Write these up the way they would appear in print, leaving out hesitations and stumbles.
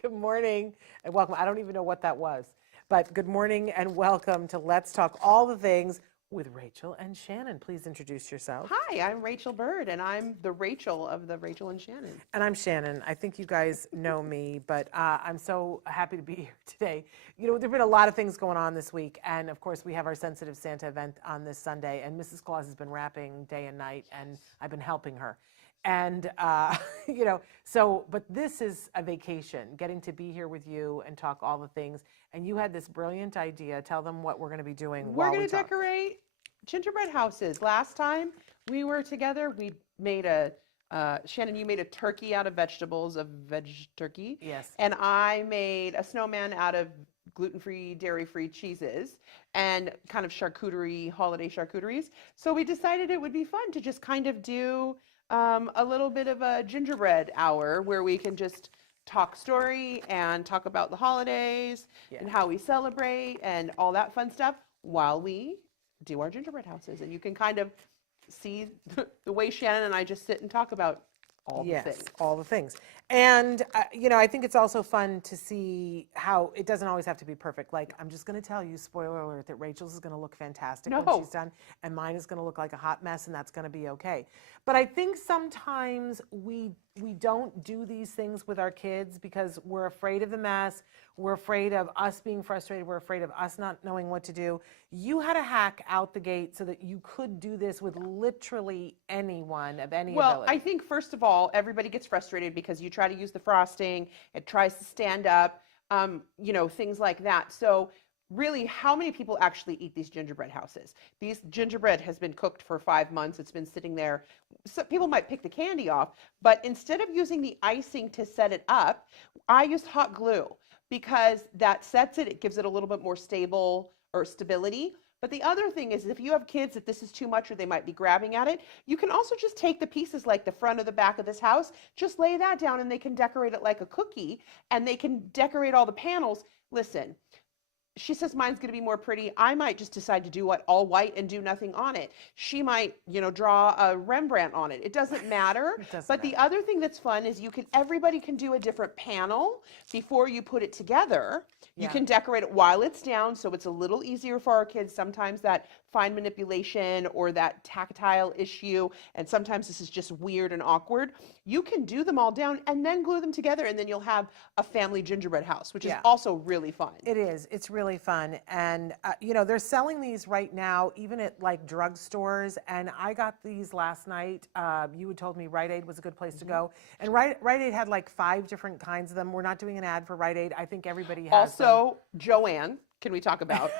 Good morning and welcome. I don't even know what that was, but good morning and welcome to Let's Talk All the Things with Rachel and Shannon. Please introduce yourself. Hi, I'm Rachel Bird, and I'm the Rachel of the Rachel and Shannon. And I'm Shannon. I think you guys know me, but I'm so happy to be here today. You know, there have been a lot of things going on this week, and of course, we have our Sensitive Santa event on this Sunday, and Mrs. Claus has been wrapping day and night, and I've been helping her. And, but this is a vacation, getting to be here with you and talk all the things. And you had this brilliant idea. Tell them what we're going to be doing We're while going we to talk. decorate gingerbread houses. Last time we were together, we made Shannon, you made a turkey out of vegetables, a veg turkey. Yes. And I made a snowman out of gluten-free, dairy-free cheeses and kind of charcuterie, holiday charcuteries. So we decided it would be fun to just kind of do a little bit of a gingerbread hour where we can just talk story and talk about the holidays and how we celebrate and all that fun stuff while we do our gingerbread houses. And you can kind of see the way Shannon and I just sit and talk about all the things. All the things. And, I think it's also fun to see how it doesn't always have to be perfect. Like, I'm just going to tell you, spoiler alert, that Rachel's is going to look fantastic when she's done, and mine is going to look like a hot mess, and that's going to be okay. But I think sometimes we don't do these things with our kids because we're afraid of the mess. We're afraid of us being frustrated. We're afraid of us not knowing what to do. You had a hack out the gate so that you could do this with literally anyone of any ability. Well, I think first of all, everybody gets frustrated because you try to use the frosting, it tries to stand up, things like that. So really, how many people actually eat these gingerbread houses? These gingerbread has been cooked for 5 months. It's been sitting there. So people might pick the candy off, but instead of using the icing to set it up, I used hot glue because that sets it. It gives it a little bit more stability. But the other thing is if you have kids that this is too much or they might be grabbing at it, you can also just take the pieces like the front or the back of this house, just lay that down and they can decorate it like a cookie and they can decorate all the panels. Listen, she says mine's going to be more pretty. I might just decide to do all white and do nothing on it. She might, draw a Rembrandt on it. It doesn't matter. The other thing that's fun is everybody can do a different panel before you put it together. You can decorate it while it's down, so it's a little easier for our kids. Sometimes that fine manipulation or that tactile issue, and sometimes this is just weird and awkward. You can do them all down and then glue them together, and then you'll have a family gingerbread house, which is also really fun. It is. It's really fun. And, they're selling these right now, even at like drugstores. And I got these last night. You had told me Rite Aid was a good place to go. And Rite Aid had like 5 different kinds of them. We're not doing an ad for Rite Aid. I think everybody has Also, Joanne, can we talk about?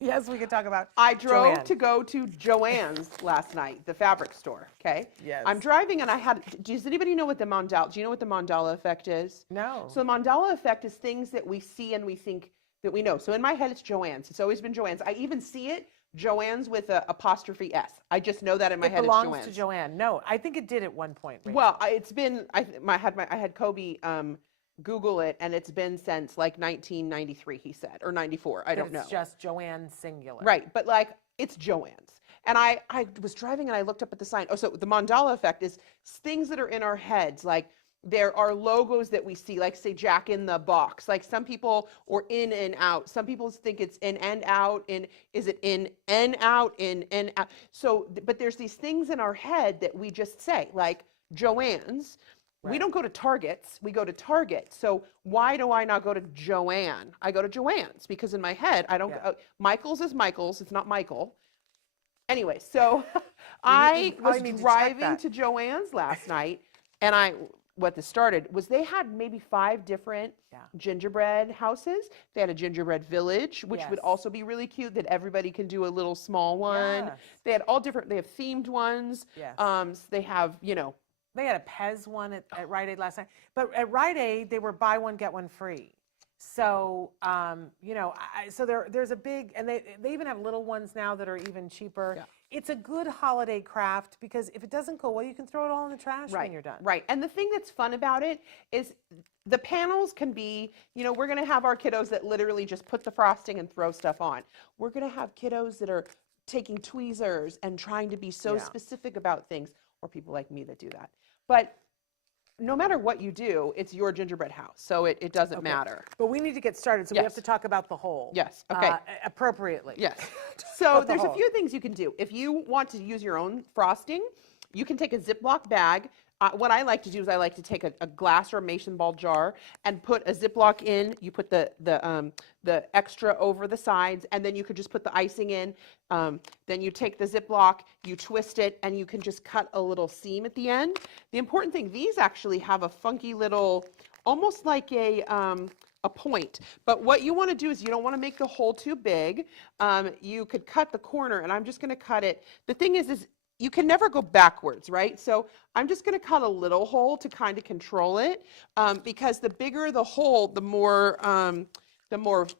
Yes, we could talk about I drove Joanne. to go to Joann's last night, the fabric store, okay? Yes. I'm driving and does anybody know what do you know what the mandala effect is? No. So the mandala effect is things that we see and we think that we know. So in my head, it's Joann's. It's always been Joann's. I even see it, Joann's with a apostrophe S. I just know that in my head it's Joann's. It belongs to Joanne. No, I think it did at one point. Rachel. Well, it's been, I had Kobe Google it, and it's been since like 1993, he said, or 94. I don't know. It's just Joanne singular. Right, but like it's Joann's. And I was driving and I looked up at the sign. Oh, so the mandala effect is things that are in our heads. Like there are logos that we see, like say Jack in the Box. Like some people, or in and out. Some people think it's in and out. Is it in and out, in and out? So, but there's these things in our head that we just say, like Joann's. Right. We don't go to Targets, we go to Target. So why do I not go to Joanne? I go to Joann's because in my head, I don't go, Michael's is Michael's, it's not Michael. Anyway, so I was driving to Joann's last night, and what this started was they had maybe 5 different gingerbread houses. They had a gingerbread village, which would also be really cute that everybody can do a little small one. Yes. They had they have themed ones. Yes. They have, They had a Pez one at Rite Aid last night. But at Rite Aid, they were buy one, get one free. So, so there's a big, and they even have little ones now that are even cheaper. Yeah. It's a good holiday craft because if it doesn't go well, you can throw it all in the trash when you're done. Right. And the thing that's fun about it is the panels can be, we're going to have our kiddos that literally just put the frosting and throw stuff on. We're going to have kiddos that are taking tweezers and trying to be so specific about things, or people like me that do that. But no matter what you do, it's your gingerbread house, so it doesn't matter. But we need to get started, so we have to talk about the whole. Yes, okay. Appropriately. Yes. So there's a few things you can do. If you want to use your own frosting, you can take a Ziploc bag. What I like to do is I like to take a glass or a mason ball jar and put a Ziploc in. You put the extra over the sides, and then you could just put the icing in. Then you take the Ziploc, you twist it, and you can just cut a little seam at the end. The important thing, these actually have a funky little, almost like a point. But what you want to do is you don't want to make the hole too big. You could cut the corner, and I'm just going to cut it. The thing is you can never go backwards, right? So I'm just going to cut a little hole to kind of control it, because the bigger the hole, the more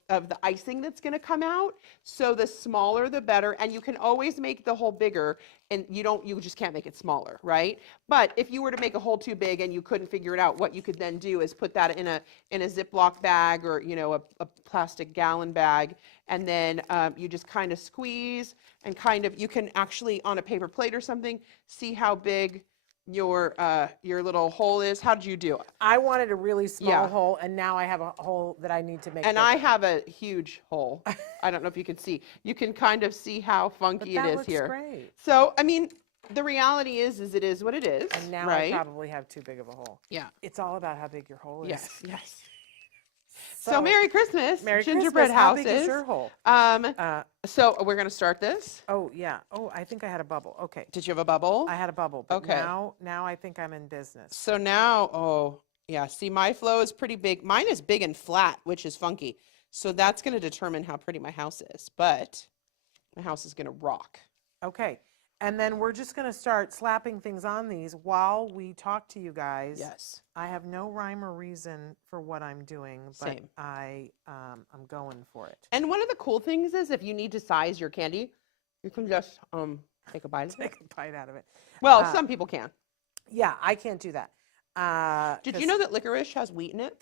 of the icing that's going to come out. So the smaller, the better. And you can always make the hole bigger, and you just can't make it smaller, right? But if you were to make a hole too big and you couldn't figure it out, what you could then do is put that in a Ziploc bag, or a plastic gallon bag, and then you just kind of squeeze and you can actually, on a paper plate or something, see how big your little hole is. How did you do it? I wanted a really small hole, and now I have a hole that I need to make. And bigger. I have a huge hole. I don't know if you can see. You can kind of see how funky it is here. Great. So, I mean, the reality is it is what it is. And now right? I probably have too big of a hole. Yeah. It's all about how big your hole is. Yes. Yes. So Merry Christmas, Merry gingerbread Christmas. houses. How big is your hole? So we're going to start this. Oh, yeah. Oh, I think I had a bubble. Okay. Did you have a bubble? I had a bubble. But okay. Now I think I'm in business. So now, oh, yeah. See, my flow is pretty big. Mine is big and flat, which is funky. So that's going to determine how pretty my house is. But my house is going to rock. Okay. And then we're just going to start slapping things on these while we talk to you guys. Yes. I have no rhyme or reason for what I'm doing, but Same. I'm going for it. And one of the cool things is if you need to size your candy, you can just take a bite of it. Take a bite out of it. Well, some people can. Yeah, I can't do that. Did you know that licorice has wheat in it?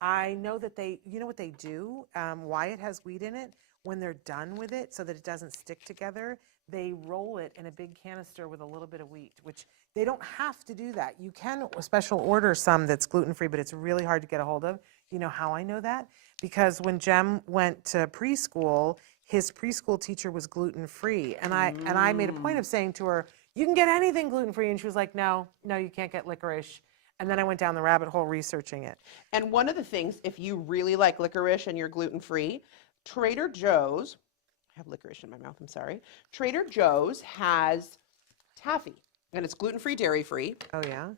I know that you know what they do? Why it has wheat in it? When they're done with it, so that it doesn't stick together, they roll it in a big canister with a little bit of wheat, which they don't have to do that. You can special order some that's gluten-free, but it's really hard to get a hold of. You know how I know that? Because when Jem went to preschool, his preschool teacher was gluten-free. And I made a point of saying to her, you can get anything gluten-free. And she was like, no, you can't get licorice. And then I went down the rabbit hole researching it. And one of the things, if you really like licorice and you're gluten-free, Trader Joe's, I have licorice in my mouth, I'm sorry. Trader Joe's has taffy, and it's gluten-free, dairy-free. Oh, yeah?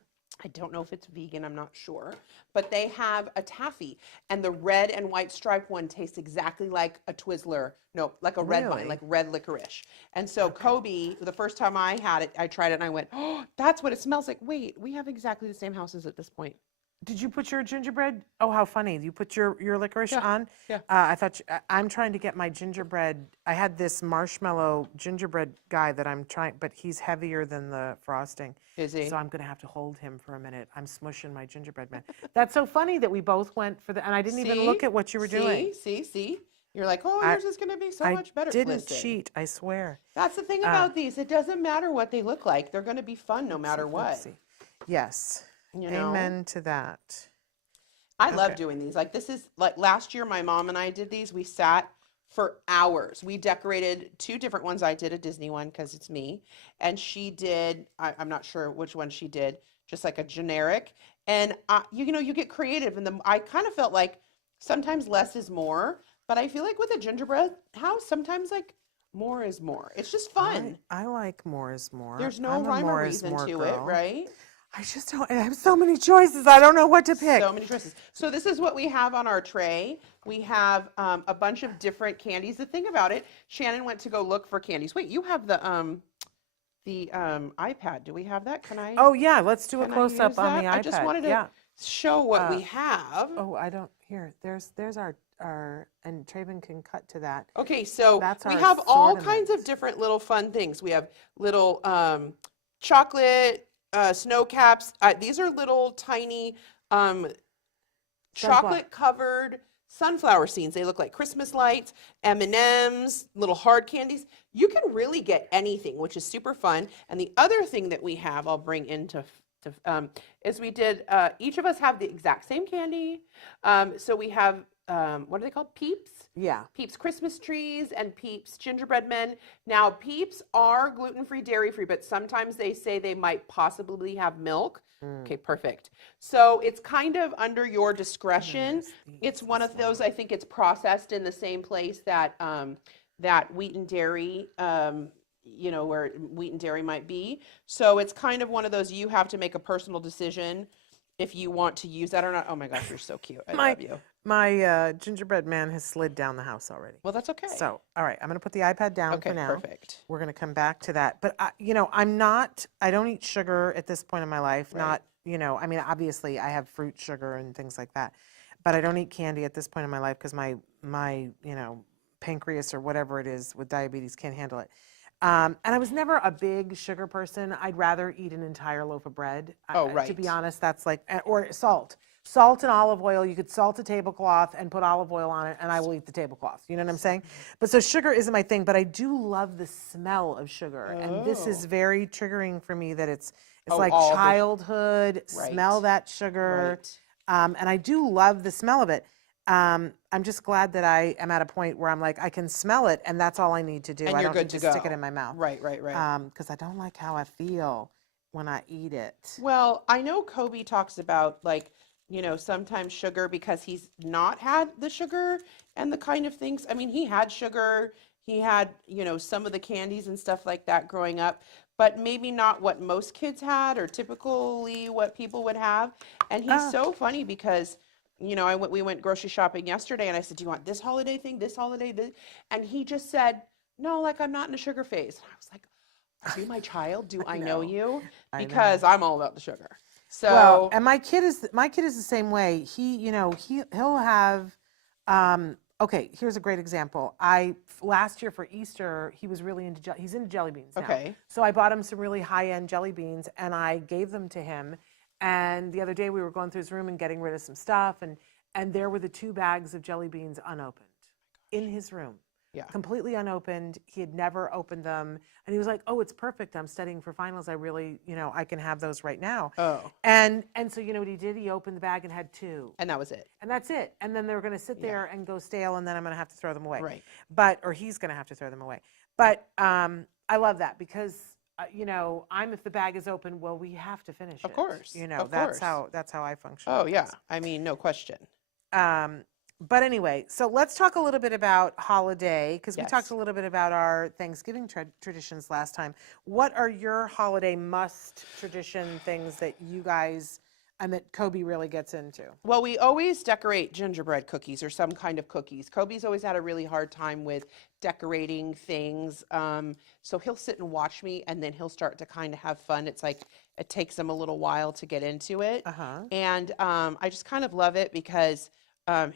I don't know if it's vegan, I'm not sure. But they have a taffy, and the red and white striped one tastes exactly like a Twizzler. No, like a red vine, like red licorice. And so Kobe, the first time I had it, I tried it, and I went, oh, that's what it smells like. Wait, we have exactly the same houses at this point. Did you put your gingerbread? Oh, how funny. You put your licorice on? Yeah. I thought, I'm trying to get my gingerbread. I had this marshmallow gingerbread guy that I'm trying, but he's heavier than the frosting. Is he? So I'm going to have to hold him for a minute. I'm smushing my gingerbread man. That's so funny that we both went for the, and I didn't even look at what you were doing. See? You're like, oh, yours is going to be so much better. I didn't Listen, cheat, I swear. That's the thing about these. It doesn't matter what they look like. They're going to be fun no matter what. Yes. You know? Amen to that. I love doing these. Like this is like last year my mom and I did these. We sat for hours. We decorated 2 different ones. I did a Disney one because it's me. And she did, I'm not sure which one she did, just like a generic. And you get creative. And I kind of felt like sometimes less is more. But I feel like with a gingerbread house, sometimes like more is more. It's just fun. I like more is more. There's no rhyme or reason to it, right? I just don't, I have so many choices. I don't know what to pick. So many choices. So this is what we have on our tray. We have a bunch of different candies. The thing about it, Shannon went to go look for candies. Wait, you have the iPad. Do we have that? Can I? Oh yeah, let's do a close up on the iPad. I just wanted to show what we have. Oh, I don't. Here, there's our and Traven can cut to that. Okay, so That's we our have all assortment. kinds of different little fun things. We have little chocolate snow caps. These are little tiny chocolate covered sunflower scenes. They look like Christmas lights, M&Ms, little hard candies. You can really get anything, which is super fun. And the other thing that we have, I'll bring into is we did, each of us have the exact same candy. So we have, what are they called? Peeps? Yeah. Peeps Christmas trees and Peeps gingerbread men. Now, Peeps are gluten-free, dairy-free, but sometimes they say they might possibly have milk. Okay, perfect. So it's kind of under your discretion. It's one of those, I think it's processed in the same place that that wheat and dairy, you know, where wheat and dairy might be. So it's kind of one of those, you have to make a personal decision if you want to use that or not. Oh my gosh, you're so cute. I love you. My gingerbread man has slid down the house already. Well, that's okay. So, all right, I'm going to put the iPad down Okay, for now. perfect. We're going to come back to that. But, you know, I don't eat sugar at this point in my life. Right. Not, you know, I mean, obviously I have fruit sugar and things like that. But I don't eat candy at this point in my life because my, you know, pancreas or whatever it is with diabetes can't handle it. And I was never a big sugar person. I'd rather eat an entire loaf of bread. Oh, right. To be honest, that's like, or salt. Salt and olive oil. You could salt a tablecloth and put olive oil on it, and I will eat the tablecloth. You know what I'm saying? But so sugar isn't my thing, but I do love the smell of sugar. And this is very triggering for me that it's like childhood, smell that sugar. Right. And I do love the smell of it. I'm just glad that I am at a point where I'm like, I can smell it, and that's all I need to do. And I you're don't good need to to go. stick it in my mouth. Right. Because I don't like how I feel when I eat it. Well, I know Kobe talks about, like, you know, sometimes sugar, because he's not had the sugar and the kind of things. I mean, he had sugar, he had, you know, some of the candies and stuff like that growing up, but maybe not what most kids had or typically what people would have. And he's so funny because, you know, we went grocery shopping yesterday, and I said, do you want this holiday thing, this holiday, this? And he just said, no, like, I'm not in a sugar phase. And I was like, are you my child? Do I know you? Because I'm all about the sugar. So, well, and my kid is the same way. He, you know, he'll have. Okay, here's a great example. Last year for Easter, he was really into he's into jelly beans now. Okay. So I bought him some really high-end jelly beans, and I gave them to him. And the other day we were going through his room and getting rid of some stuff, and there were the 2 bags of jelly beans unopened in his room. Yeah. Completely unopened. He had never opened them. And he was like, oh, it's perfect. I'm studying for finals. I really, you know, I can have those right now. Oh. And so, you know what he did? He opened the bag and had 2. And that was it. And that's it. And then they were going to sit there and go stale, and then I'm going to have to throw them away. Right. Or he's going to have to throw them away. But I love that because, you know, if the bag is open, well, we have to finish it. Of course. You know, of that's course. how I function. Oh, yeah. I mean, no question. But anyway, so let's talk a little bit about holiday, because we talked a little bit about our Thanksgiving traditions last time. What are your holiday must tradition things that you guys and that Kobe really gets into? Well, we always decorate gingerbread cookies or some kind of cookies. Kobe's always had a really hard time with decorating things. So he'll sit and watch me, and then he'll start to kind of have fun. It's like it takes him a little while to get into it. And I just kind of love it because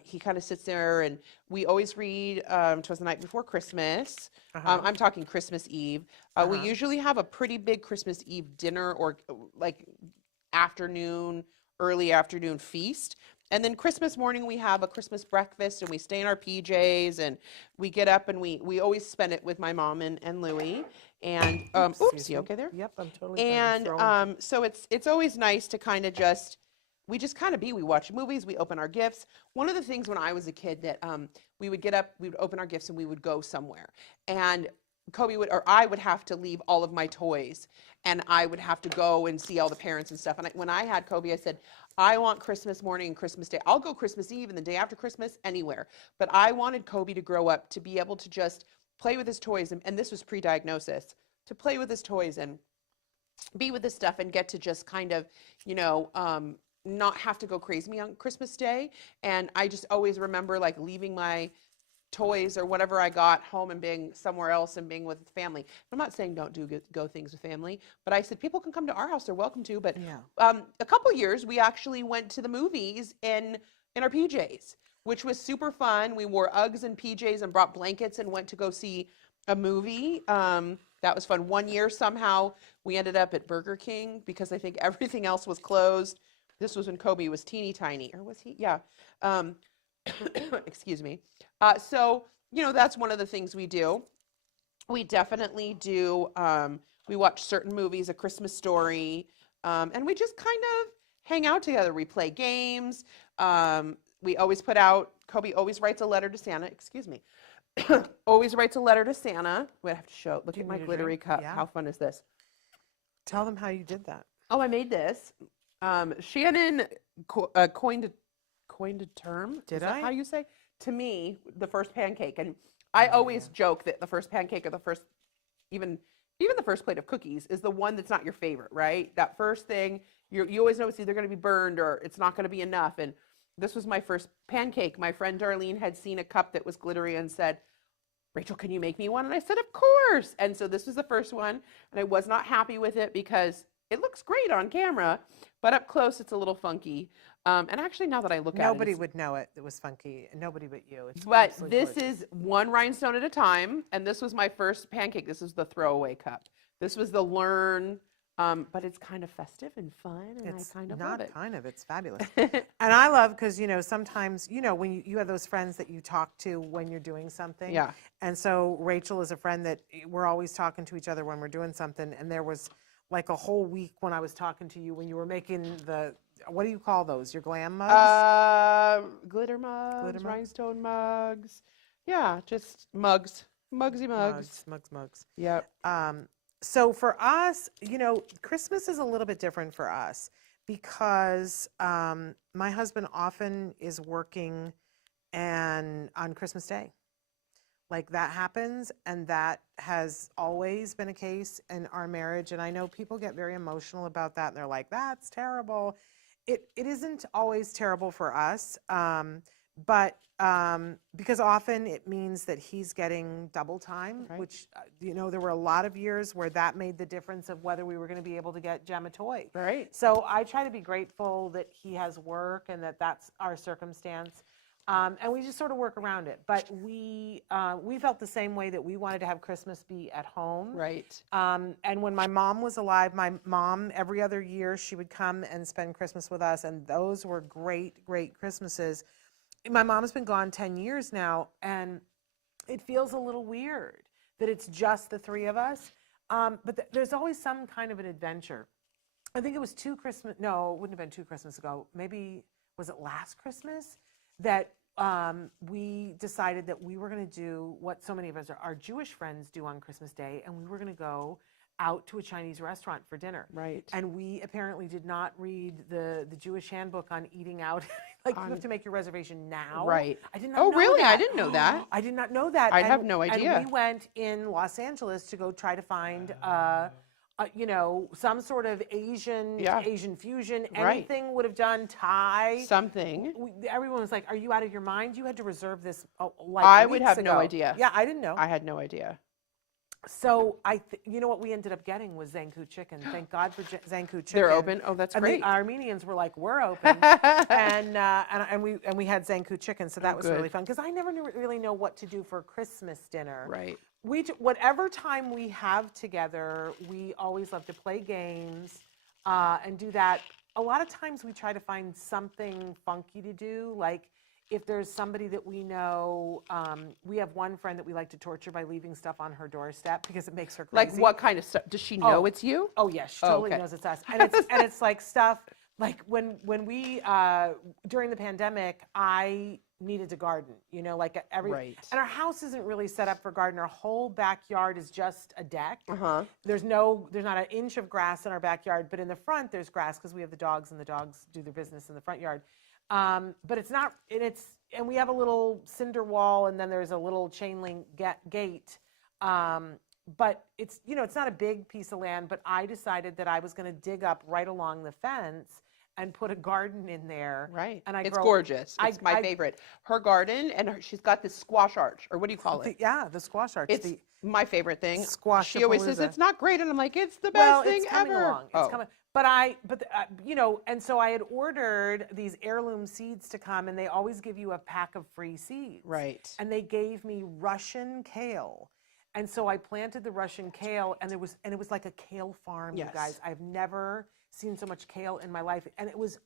he kind of sits there, and we always read "'Twas the Night Before Christmas." I'm talking Christmas Eve. We usually have a pretty big Christmas Eve dinner, or like early afternoon feast. And then Christmas morning, we have a Christmas breakfast, and we stay in our PJs, and we get up, and we always spend it with my mom and Louie. And oops, you okay there? Yep, I'm totally fine. And so it's always nice to kind of we just kind of we watch movies, we open our gifts. One of the things when I was a kid that we would get up, we would open our gifts, and we would go somewhere. And I would have to leave all of my toys, and I would have to go and see all the parents and stuff. And when I had Kobe, I said, I want Christmas morning and Christmas Day. I'll go Christmas Eve and the day after Christmas, anywhere. But I wanted Kobe to grow up to be able to just play with his toys, and this was pre-diagnosis, to play with his toys and be with his stuff and get to just kind of, you know, not have to go crazy on Christmas Day. And I just always remember like leaving my toys or whatever I got home and being somewhere else and being with family. I'm not saying don't go things with family, but I said people can come to our house, they're welcome to. But a couple years we actually went to the movies in our PJs, which was super fun. We wore Uggs and PJs and brought blankets and went to go see a movie. That was fun. One year somehow we ended up at Burger King because I think everything else was closed. This was when Kobe was teeny tiny, or was he? Yeah. Excuse me. So, you know, that's one of the things we do. We definitely do. We watch certain movies, A Christmas Story. And we just kind of hang out together. We play games. We always Kobe always writes a letter to Santa. Excuse me. Always writes a letter to Santa. Wait, I have to show. Look Do at you my need a glittery drink? cup. Yeah. How fun is this? Tell them how you did that. Oh, I made this. Shannon coined a term. Did Is that I? how you say? To me, the first pancake. And I always joke that the first pancake or the first, even the first plate of cookies is the one that's not your favorite, right? That first thing, you always know it's either going to be burned or it's not going to be enough. And this was my first pancake. My friend Darlene had seen a cup that was glittery and said, Rachel, can you make me one? And I said, of course. And so this was the first one. And I was not happy with it because it looks great on camera, but up close, it's a little funky. And actually, now that I look at it, Nobody would know it was funky. Nobody but you. It's but absolutely this gorgeous. is one rhinestone at a time. And this was my first pancake. This is the throwaway cup. This was the learn, but it's kind of festive and fun. And It's I kind of not love it. kind of, it's fabulous. And I love, because, sometimes, when you have those friends that you talk to when you're doing something. Yeah. And so Rachel is a friend that we're always talking to each other when we're doing something. And there was like a whole week when I was talking to you when you were making what do you call those? Your glam mugs? Glitter mugs, Glitter mugs? rhinestone mugs. Yeah, just mugs. Mugsy mugs. Mugs. Yep. So for us, Christmas is a little bit different for us because my husband often is working and on Christmas Day. Like that happens, and that has always been a case in our marriage. And I know people get very emotional about that, and they're like, that's terrible. It isn't always terrible for us, but because often it means that he's getting double time, Right. which, there were a lot of years where that made the difference of whether we were going to be able to get Jem a toy. Right. So I try to be grateful that he has work and that that's our circumstance. And we just sort of work around it. But we felt the same way that we wanted to have Christmas be at home. Right. And when my mom was alive, my mom, every other year, she would come and spend Christmas with us. And those were great, great Christmases. My mom's been gone 10 years now, and it feels a little weird that it's just the three of us. But there's always some kind of an adventure. I think it was it wouldn't have been 2 Christmas ago. Maybe, was it last Christmas? That we decided that we were going to do what so many of us, our Jewish friends, do on Christmas Day, and we were going to go out to a Chinese restaurant for dinner. Right. And we apparently did not read the Jewish handbook on eating out. You have to make your reservation now. Right. I did not Oh, know really? that. I didn't know that. I did not know that. I have no idea. And we went in Los Angeles to go try to find some sort of Asian fusion. Right. Anything would have done. Thai. Something. Everyone was like, "Are you out of your mind? You had to reserve this I would have weeks no ago." idea. Yeah, I didn't know. I had no idea. So you know what we ended up getting was Zankou chicken. Thank God for Zankou chicken. They're open. Oh, that's And great. the Armenians were like, "We're open," and we had Zankou chicken, so that was good. really fun because I never really know what to do for Christmas dinner. Right. Whatever time we have together, we always love to play games and do that. A lot of times we try to find something funky to do, like if there's somebody that we know, we have one friend that we like to torture by leaving stuff on her doorstep because it makes her crazy. Like what kind of stuff? Does she know it's you? Oh yeah, she totally okay. knows it's us. And it's like stuff like when we during the pandemic, I needed to garden, like Right. and our house isn't really set up for garden. Our whole backyard is just a deck. Uh-huh. There's not an inch of grass in our backyard, but in the front there's grass because we have the dogs and the dogs do their business in the front yard. But it's not, and we have a little cinder wall and then there's a little chain link gate. But it's not a big piece of land, but I decided that I was going to dig up right along the fence and put a garden in there. Right. And it's gorgeous. It's my favorite. Her garden, and she's got this squash arch, or what do you call it? The squash arch. It's my favorite thing. Squash. She always says it's not great, and I'm like, it's the Well, best thing it's coming ever. along. It's coming. But and so I had ordered these heirloom seeds to come, and they always give you a pack of free seeds. Right. And they gave me Russian kale. And so I planted the Russian kale, and it was like a kale farm, Yes. you guys. I've never seen so much kale in my life. And it was,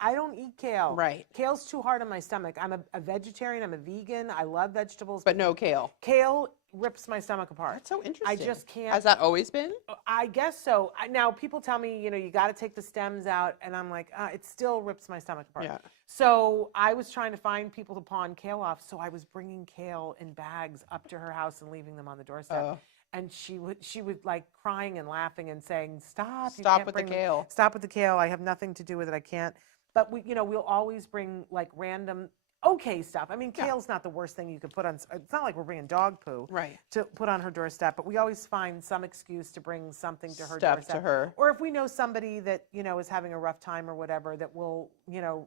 I don't eat kale. Right. Kale's too hard on my stomach. I'm a vegetarian, I'm a vegan, I love vegetables. But no kale. Kale rips my stomach apart. That's so interesting. I just can't. Has that always been? I guess so. Now people tell me, you got to take the stems out, and I'm like, it still rips my stomach apart. Yeah. So I was trying to find people to pawn kale off. So I was bringing kale in bags up to her house and leaving them on the doorstep. And she would like crying and laughing and saying, "Stop! You can't with bring the kale. Stop with the kale. I have nothing to do with it. I can't." But we'll always bring like random okay stuff. I mean, kale's not the worst thing you could put on. It's not like we're bringing dog poo to put on her doorstep, but we always find some excuse to bring something to her doorstep. To her. Or if we know somebody that, is having a rough time or whatever, that will,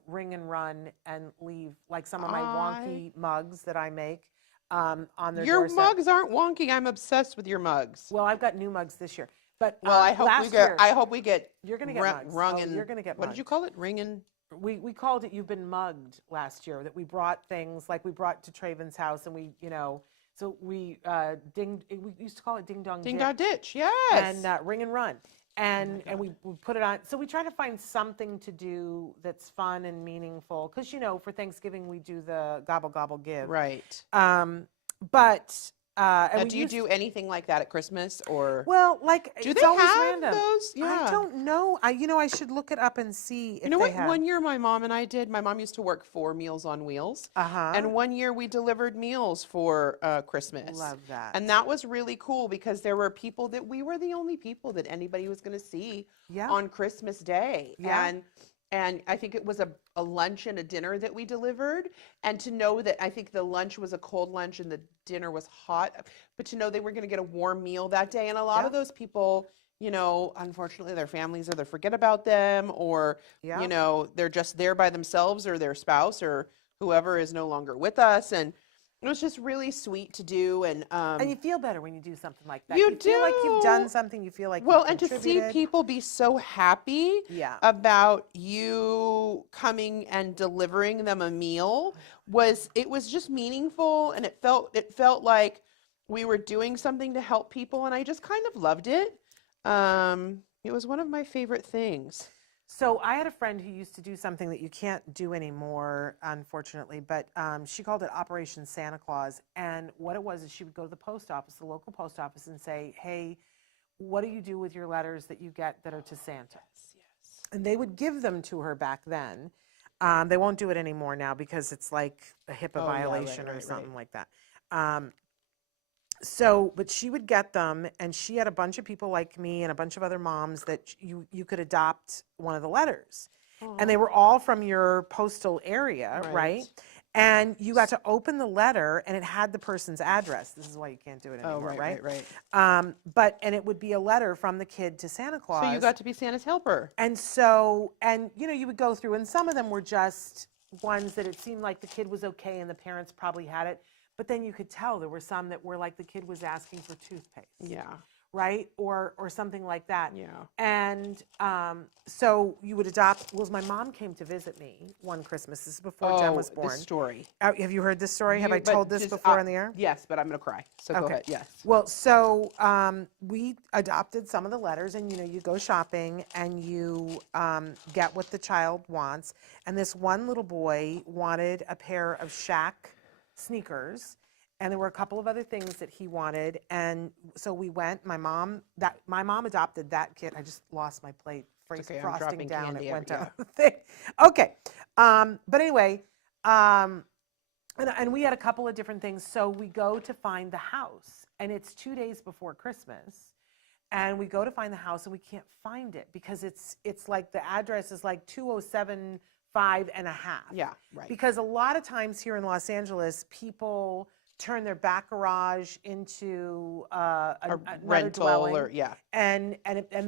ring and run and leave like some of my wonky mugs that I make on their Your doorstep. mugs aren't wonky. I'm obsessed with your mugs. Well, I've got new mugs this year. But I hope we get you're going to get mugs. Rung and you're going to get mugs. What did you call it? Ring and we called it You've Been Mugged last year, that we brought things like we brought to Traven's house, and we so we we used to call it Ding Dong Ditch, yes, and Ring and Run, and we put it on. So we try to find something to do that's fun and meaningful, because for Thanksgiving we do the Gobble Gobble Give, right? But and do you do anything like that at Christmas, or like do it's they always have random. those? Yeah. I don't know. I should look it up and see if they have. One year my mom and I did. My mom used to work for Meals on Wheels, and one year we delivered meals for Christmas. Love that. And that was really cool, because there were people that we were the only people that anybody was going to see on Christmas Day. Yeah. And I think it was a lunch and a dinner that we delivered. And to know that, I think the lunch was a cold lunch and the dinner was hot, but to know they were going to get a warm meal that day. And a lot of those people, unfortunately their families either forget about them, or, they're just there by themselves, or their spouse or whoever is no longer with us. And it was just really sweet to do. And you feel better when you do something like that. You feel like you've done something. You feel like and to see people be so happy about you coming and delivering them a meal was just meaningful, and it felt like we were doing something to help people, and I just kind of loved it. It was one of my favorite things. So I had a friend who used to do something that you can't do anymore, unfortunately, but she called it Operation Santa Claus. And what it was is she would go to the post office, the local post office, and say, "Hey, what do you do with your letters that you get that are to Santa?" Yes. And they would give them to her back then. They won't do it anymore now, because it's like a HIPAA violation or something like that. But she would get them, and she had a bunch of people like me and a bunch of other moms that you could adopt one of the letters. Aww. And they were all from your postal area, right? And you got to open the letter, and it had the person's address. This is why you can't do it anymore, right? And it would be a letter from the kid to Santa Claus. So you got to be Santa's helper. And so, you would go through, and some of them were just ones that it seemed like the kid was okay and the parents probably had it. But then you could tell there were some that were like the kid was asking for toothpaste. Yeah. Right? Or something like that. Yeah. And so you would adopt. Well, my mom came to visit me one Christmas. This is before Jen was born. This story. Have you heard this story? Have I told this before on the air? Yes, but I'm going to cry. So go ahead. Yes. Well, so we adopted some of the letters, and you go shopping and you get what the child wants. And this one little boy wanted a pair of Shaq sneakers, and there were a couple of other things that he wanted, and so we went. My mom adopted that kid. I just lost my plate. Frosting down. It went down the thing. Okay, but anyway, and we had a couple of different things. So we go to find the house, and it's 2 days before Christmas, and we go to find the house, and we can't find it because it's like the address is like 207. 5.5. Yeah, right. Because a lot of times here in Los Angeles, people turn their back garage into a rental dwelling, and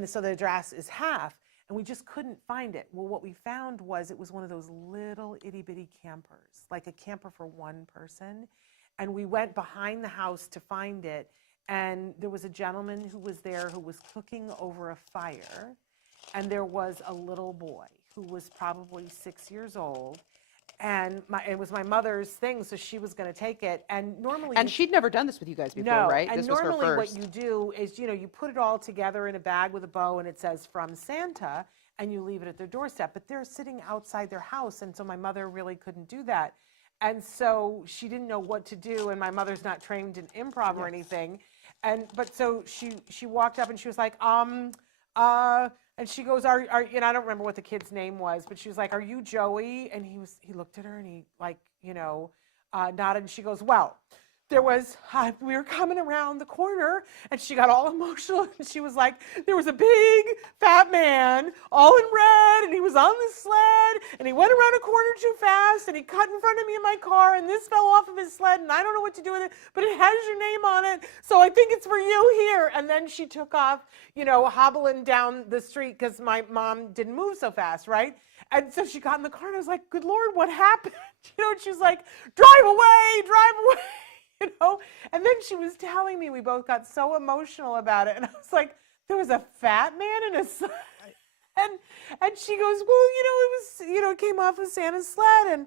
so the address is half, and we just couldn't find it. Well, what we found was it was one of those little itty bitty campers, like a camper for one person, and we went behind the house to find it, and there was a gentleman who was there who was cooking over a fire, and there was a little boy who was probably 6 years old, and it was my mother's thing, so she was going to take it. And normally, she'd never done this with you guys before, right? And this normally, was her what first. you do is, you put it all together in a bag with a bow, and it says "From Santa," and you leave it at their doorstep. But they're sitting outside their house, and so my mother really couldn't do that. And so she didn't know what to do, and my mother's not trained in improv or anything. But so she walked up and she was like, and she goes, you know, I don't remember what the kid's name was, but she was like, "Are you Joey?" And he looked at her and he like, you know, nodded, and she goes, "Well, we were coming around the corner," and she got all emotional, and she was like, "There was a big fat man all in red, and he was on the sled, and he went around a corner too fast, and he cut in front of me in my car, and this fell off of his sled, and I don't know what to do with it, but it has your name on it, so I think it's for you here." And then she took off, you know, hobbling down the street because my mom didn't move so fast, right? And so she got in the car, and I was like, "Good Lord, what happened?" You know, and she was like, "Drive away, drive away." You know, and then she was telling me, we both got so emotional about it, and I was like, "There was a fat man in a sled," and she goes, "Well, you know, it was, you know, it came off of Santa's sled,"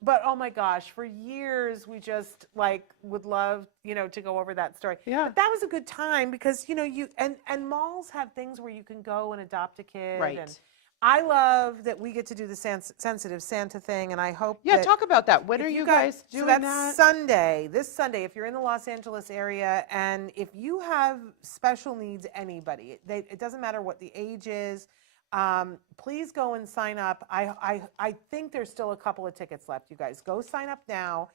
but oh my gosh, for years we just like would love, you know, to go over that story. Yeah. But that was a good time because, you know, and malls have things where you can go and adopt a kid. Right. And I love that we get to do the sensitive Santa thing, and I hope Yeah, that talk about that. When are you guys doing so that's that? Sunday, this Sunday, if you're in the Los Angeles area, and if you have special needs, anybody, it doesn't matter what the age is, please go and sign up. I think there's still a couple of tickets left, you guys. Go sign up now,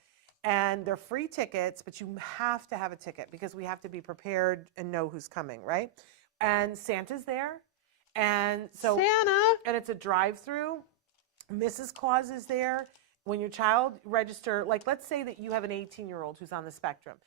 and they're free tickets, but you have to have a ticket because we have to be prepared and know who's coming, right? And Santa's there. And so Santa. And it's a drive-through. Mrs. Claus is there. When your child register, like let's say that you have an 18-year-old who's on the spectrum.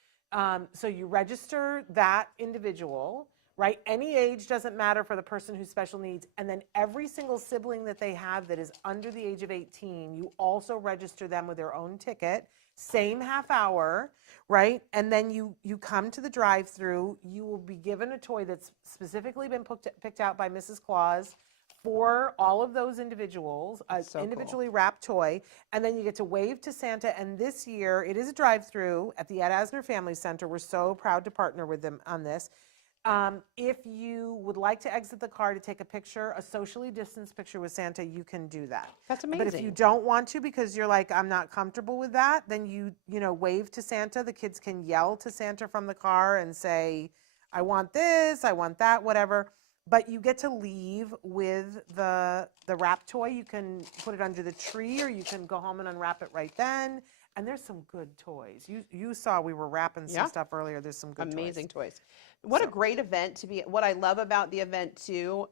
So you register that individual, right? Any age doesn't matter for the person who's special needs. And then every single sibling that they have that is under the age of 18, you also register them with their own ticket, same half hour, right? And then you come to the drive-through. You will be given a toy that's specifically been picked out by Mrs. Claus for all of those individuals, an individually wrapped toy, and then you get to wave to Santa. And this year, it is a drive-through at the Ed Asner Family Center. We're so proud to partner with them on this. If you would like to exit the car to take a picture, a socially distanced picture with Santa, you can do that. That's amazing. But if you don't want to because you're like, "I'm not comfortable with that," then you know, wave to Santa. The kids can yell to Santa from the car and say, "I want this, I want that," whatever. But you get to leave with the wrap toy. You can put it under the tree, or you can go home and unwrap it right then. And there's some good toys. You saw we were wrapping some stuff earlier. There's some good amazing toys. What a great event to be. What I love about the event too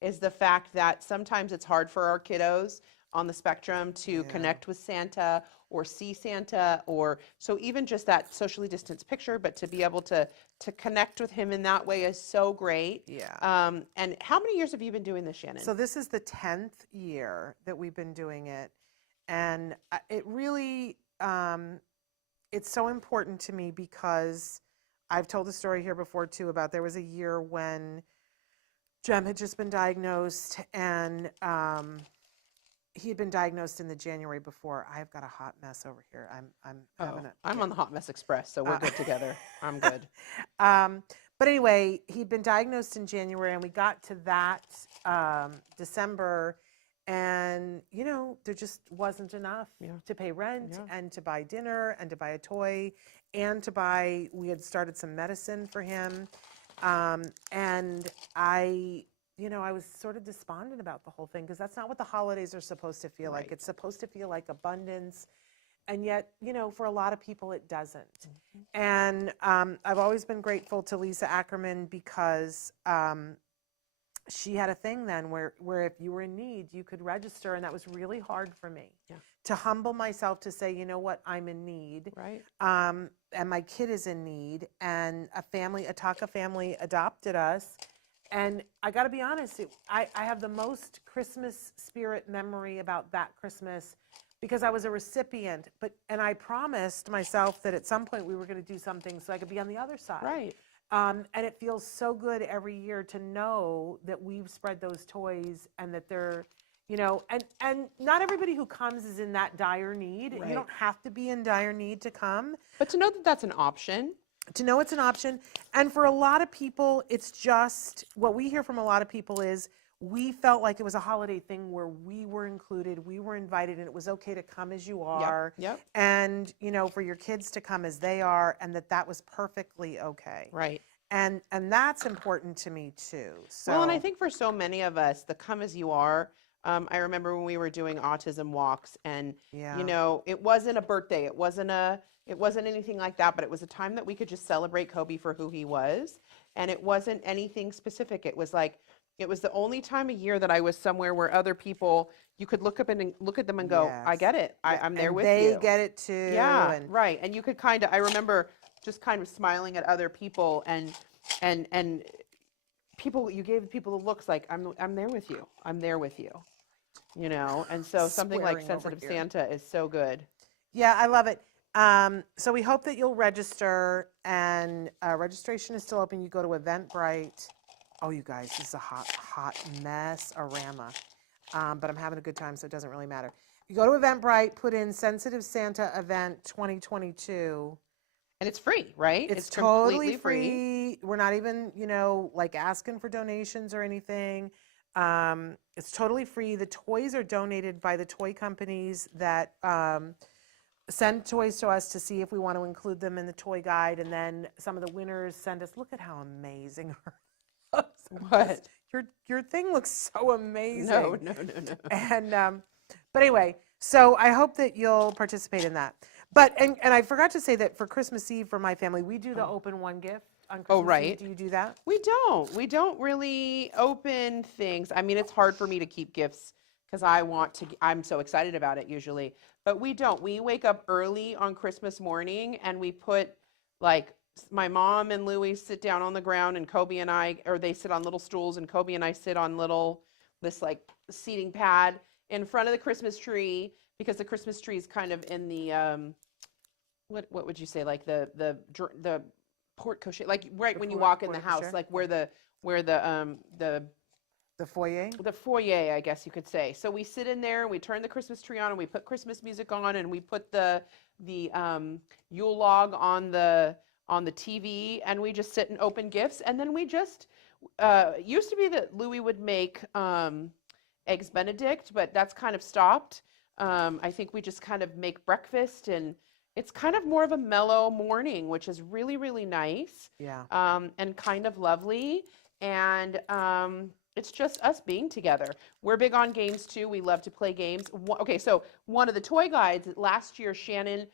is the fact that sometimes it's hard for our kiddos on the spectrum to connect with Santa or see Santa, or so even just that socially distanced picture, but to be able to connect with him in that way is so great. Yeah. And how many years have you been doing this, Shannon? So this is the 10th year that we've been doing it. And it really, it's so important to me because I've told the story here before too about there was a year when Jem had just been diagnosed, and he had been diagnosed in the January before. I've got a hot mess over here. I'm on the Hot Mess Express, so we're good together. I'm good. But anyway, he'd been diagnosed in January, and we got to that December, and you know, there just wasn't enough to pay rent and to buy dinner and to buy a toy and to buy. We had started some medicine for him, and I was sort of despondent about the whole thing because that's not what the holidays are supposed to feel like. It's supposed to feel like abundance. And yet, you know, for a lot of people, it doesn't. Mm-hmm. And I've always been grateful to Lisa Ackerman because she had a thing then where if you were in need, you could register. And that was really hard for me to humble myself to say, you know what, I'm in need. Right. And my kid is in need. And a Taka family adopted us. And I got to be honest, I have the most Christmas spirit memory about that Christmas because I was a recipient, and I promised myself that at some point we were going to do something so I could be on the other side. Right. And it feels so good every year to know that we've spread those toys and that they're, you know, and not everybody who comes is in that dire need. Right. You don't have to be in dire need to come. But to know that that's an option. To know it's an option. And for a lot of people, it's just, what we hear from a lot of people is, we felt like it was a holiday thing where we were included, we were invited, and it was okay to come as you are. Yep. And, you know, for your kids to come as they are, and that was perfectly okay. Right. And that's important to me too. So Well, and I think for so many of us, the come as you are, I remember when we were doing autism walks, and you know, it wasn't a birthday, it wasn't anything like that, but it was a time that we could just celebrate Kobe for who he was, and it wasn't anything specific. It was like, it was the only time of year that I was somewhere where other people, you could look up and look at them and go, I get it. I'm there with you. They get it too. Yeah, right. And you could kind of, I remember just kind of smiling at other people, and people, you gave people the looks like, I'm there with you. I'm there with you. You know, and so something like Sensitive Santa is so good. Yeah, I love it. So we hope that you'll register, and registration is still open. You go to Eventbrite. Oh, you guys, this is a hot mess-orama. But I'm having a good time, so it doesn't really matter. You go to Eventbrite, put in Sensitive Santa Event 2022. And it's free, right? It's totally free. We're not even, you know, like asking for donations or anything. It's totally free. The toys are donated by the toy companies that send toys to us to see if we want to include them in the toy guide. And then some of the winners send us, look at how amazing her looks. What? Your thing looks so amazing. No. And but anyway, so I hope that you'll participate in that. But and I forgot to say that for Christmas Eve for my family, we do the open one gift on Christmas Eve. Do you do that? We don't. We don't really open things. I mean, it's hard for me to keep gifts because I'm so excited about it usually. But we don't. We wake up early on Christmas morning, and we put, like, my mom and Louie sit down on the ground, and Kobe and I, or they sit on little stools, and Kobe and I sit on this like seating pad in front of the Christmas tree, because the Christmas tree is kind of in the, what would you say, like the porte cochere, like right when you walk in the house, like where the foyer? The foyer, I guess you could say. So we sit in there, and we turn the Christmas tree on, and we put Christmas music on, and we put the Yule log on the TV, and we just sit and open gifts. And then we just, used to be that Louis would make Eggs Benedict, but that's kind of stopped. I think we just kind of make breakfast, and it's kind of more of a mellow morning, which is really, really nice. Yeah. And kind of lovely. And it's just us being together. We're big on games too. We love to play games. Okay, so one of the toy guides last year, Shannon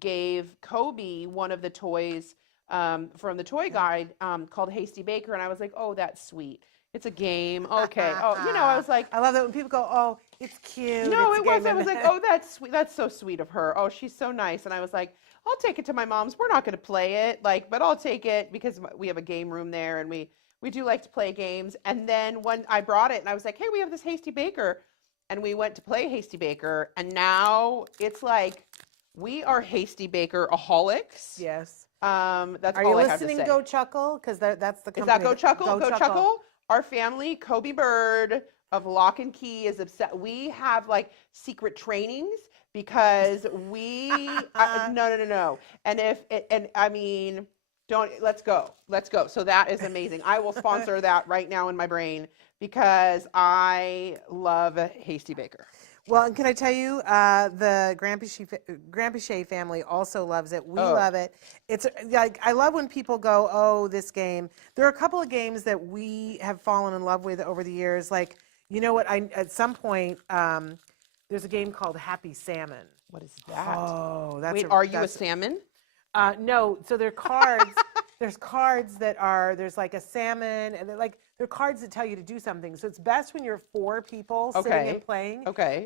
gave Kobe one of the toys from the toy guide called Hasty Baker, and I was like, oh, that's sweet. It's a game. Okay. Oh, you know, I was like, I love that when people go, oh, it's cute. No, it's it was. I was like, oh, that's sweet. That's so sweet of her. Oh, she's so nice. And I was like, I'll take it to my mom's. We're not going to play it, like, but I'll take it because we have a game room there, and we do like to play games. And then when I brought it, and I was like, hey, we have this Hasty Baker, and we went to play Hasty Baker, and now it's like we are Hasty Baker-aholics. Yes. That's Are all I have to say. you listening, Go Chuckle? Because that's the company. Is that Go Chuckle? Go Chuckle? Our family, Kobe Bird of Lock and Key, is upset. We have like secret trainings because we no. And I mean, let's go. So that is amazing. I will sponsor that right now in my brain because I love Hasty Baker. Well, and can I tell you, the Grandpichet family also loves it. We love it. It's like, I love when people go, oh, this game. There are a couple of games that we have fallen in love with over the years. Like, you know what? At some point, there's a game called Happy Salmon. What is that? Oh, that's Wait, are you a salmon? No. So they're cards. There's cards that are, there's like a salmon, and they're cards that tell you to do something. So it's best when you're 4 people sitting and playing. Okay.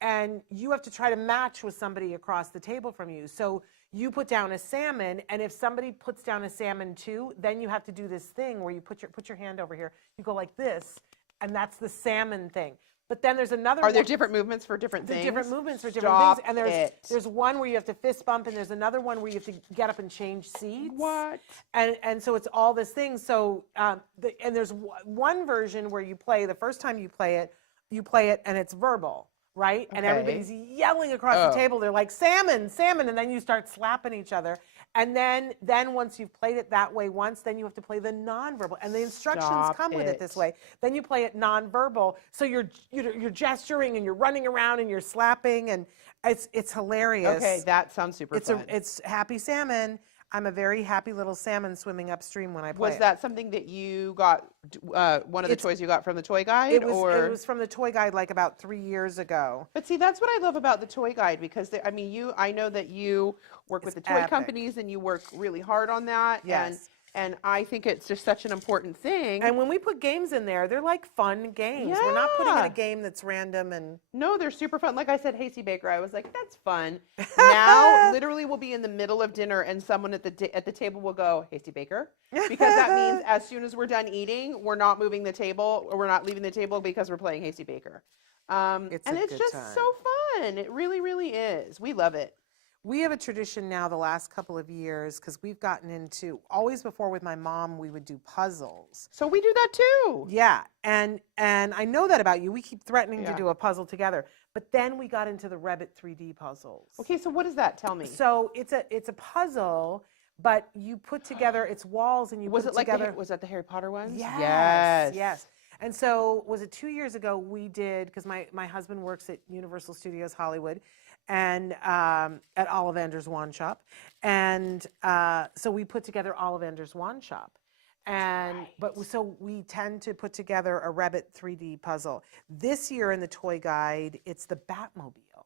And you have to try to match with somebody across the table from you. So you put down a salmon, and if somebody puts down a salmon too, then you have to do this thing where you put your hand over here. You go like this, and that's the salmon thing. But then there's another. Are there different movements for different things? Different movements for different things. And there's one where you have to fist bump, and there's another one where you have to get up and change seats. What? And so it's all this thing. So and there's one version where you play, the first time you play it and it's verbal, right? And everybody's yelling across the table. They're like, salmon, salmon, and then you start slapping each other. And then once you've played it that way once, then you have to play the nonverbal. And the instructions Stop come with it this it. way. Then you play it nonverbal. So you're gesturing and you're running around and you're slapping, and it's hilarious. Okay, that sounds super fun. It's happy salmon. I'm a very happy little salmon swimming upstream when I play Was it. that something that you got, one of the toys you got from the toy guide? It was from the toy guide like about 3 years ago. But see, that's what I love about the toy guide, because I mean, I know that you work with the toy epic. companies and you work really hard on that. Yes. And I think it's just such an important thing. And when we put games in there, they're like fun games. We're not putting in Yeah. a game that's random and No, they're super fun. Like I said, Hasty Baker, I was like, that's fun. Now, literally, we'll be in the middle of dinner and someone at the table will go, Hasty Baker. Because that means as soon as we're done eating, we're not moving the table, or we're not leaving the table because we're playing Hasty Baker. And it's just so fun. It really, really is. We love it. We have a tradition now the last couple of years, because we've gotten into, always before with my mom, we would do puzzles. So we do that too. Yeah, and I know that about you. We keep threatening to Yeah. do a puzzle together. But then we got into the Revit 3D puzzles. Okay, so what is that? Tell me. So it's a puzzle, but you put together its walls and you Was put it like together. was that the Harry Potter ones? Yes, yes. And so was it 2 years ago we did, because my husband works at Universal Studios Hollywood, and at Ollivander's Wand Shop, and so we put together Ollivander's Wand Shop, and so we tend to put together a Revit 3D puzzle. This year in the toy guide, it's the Batmobile.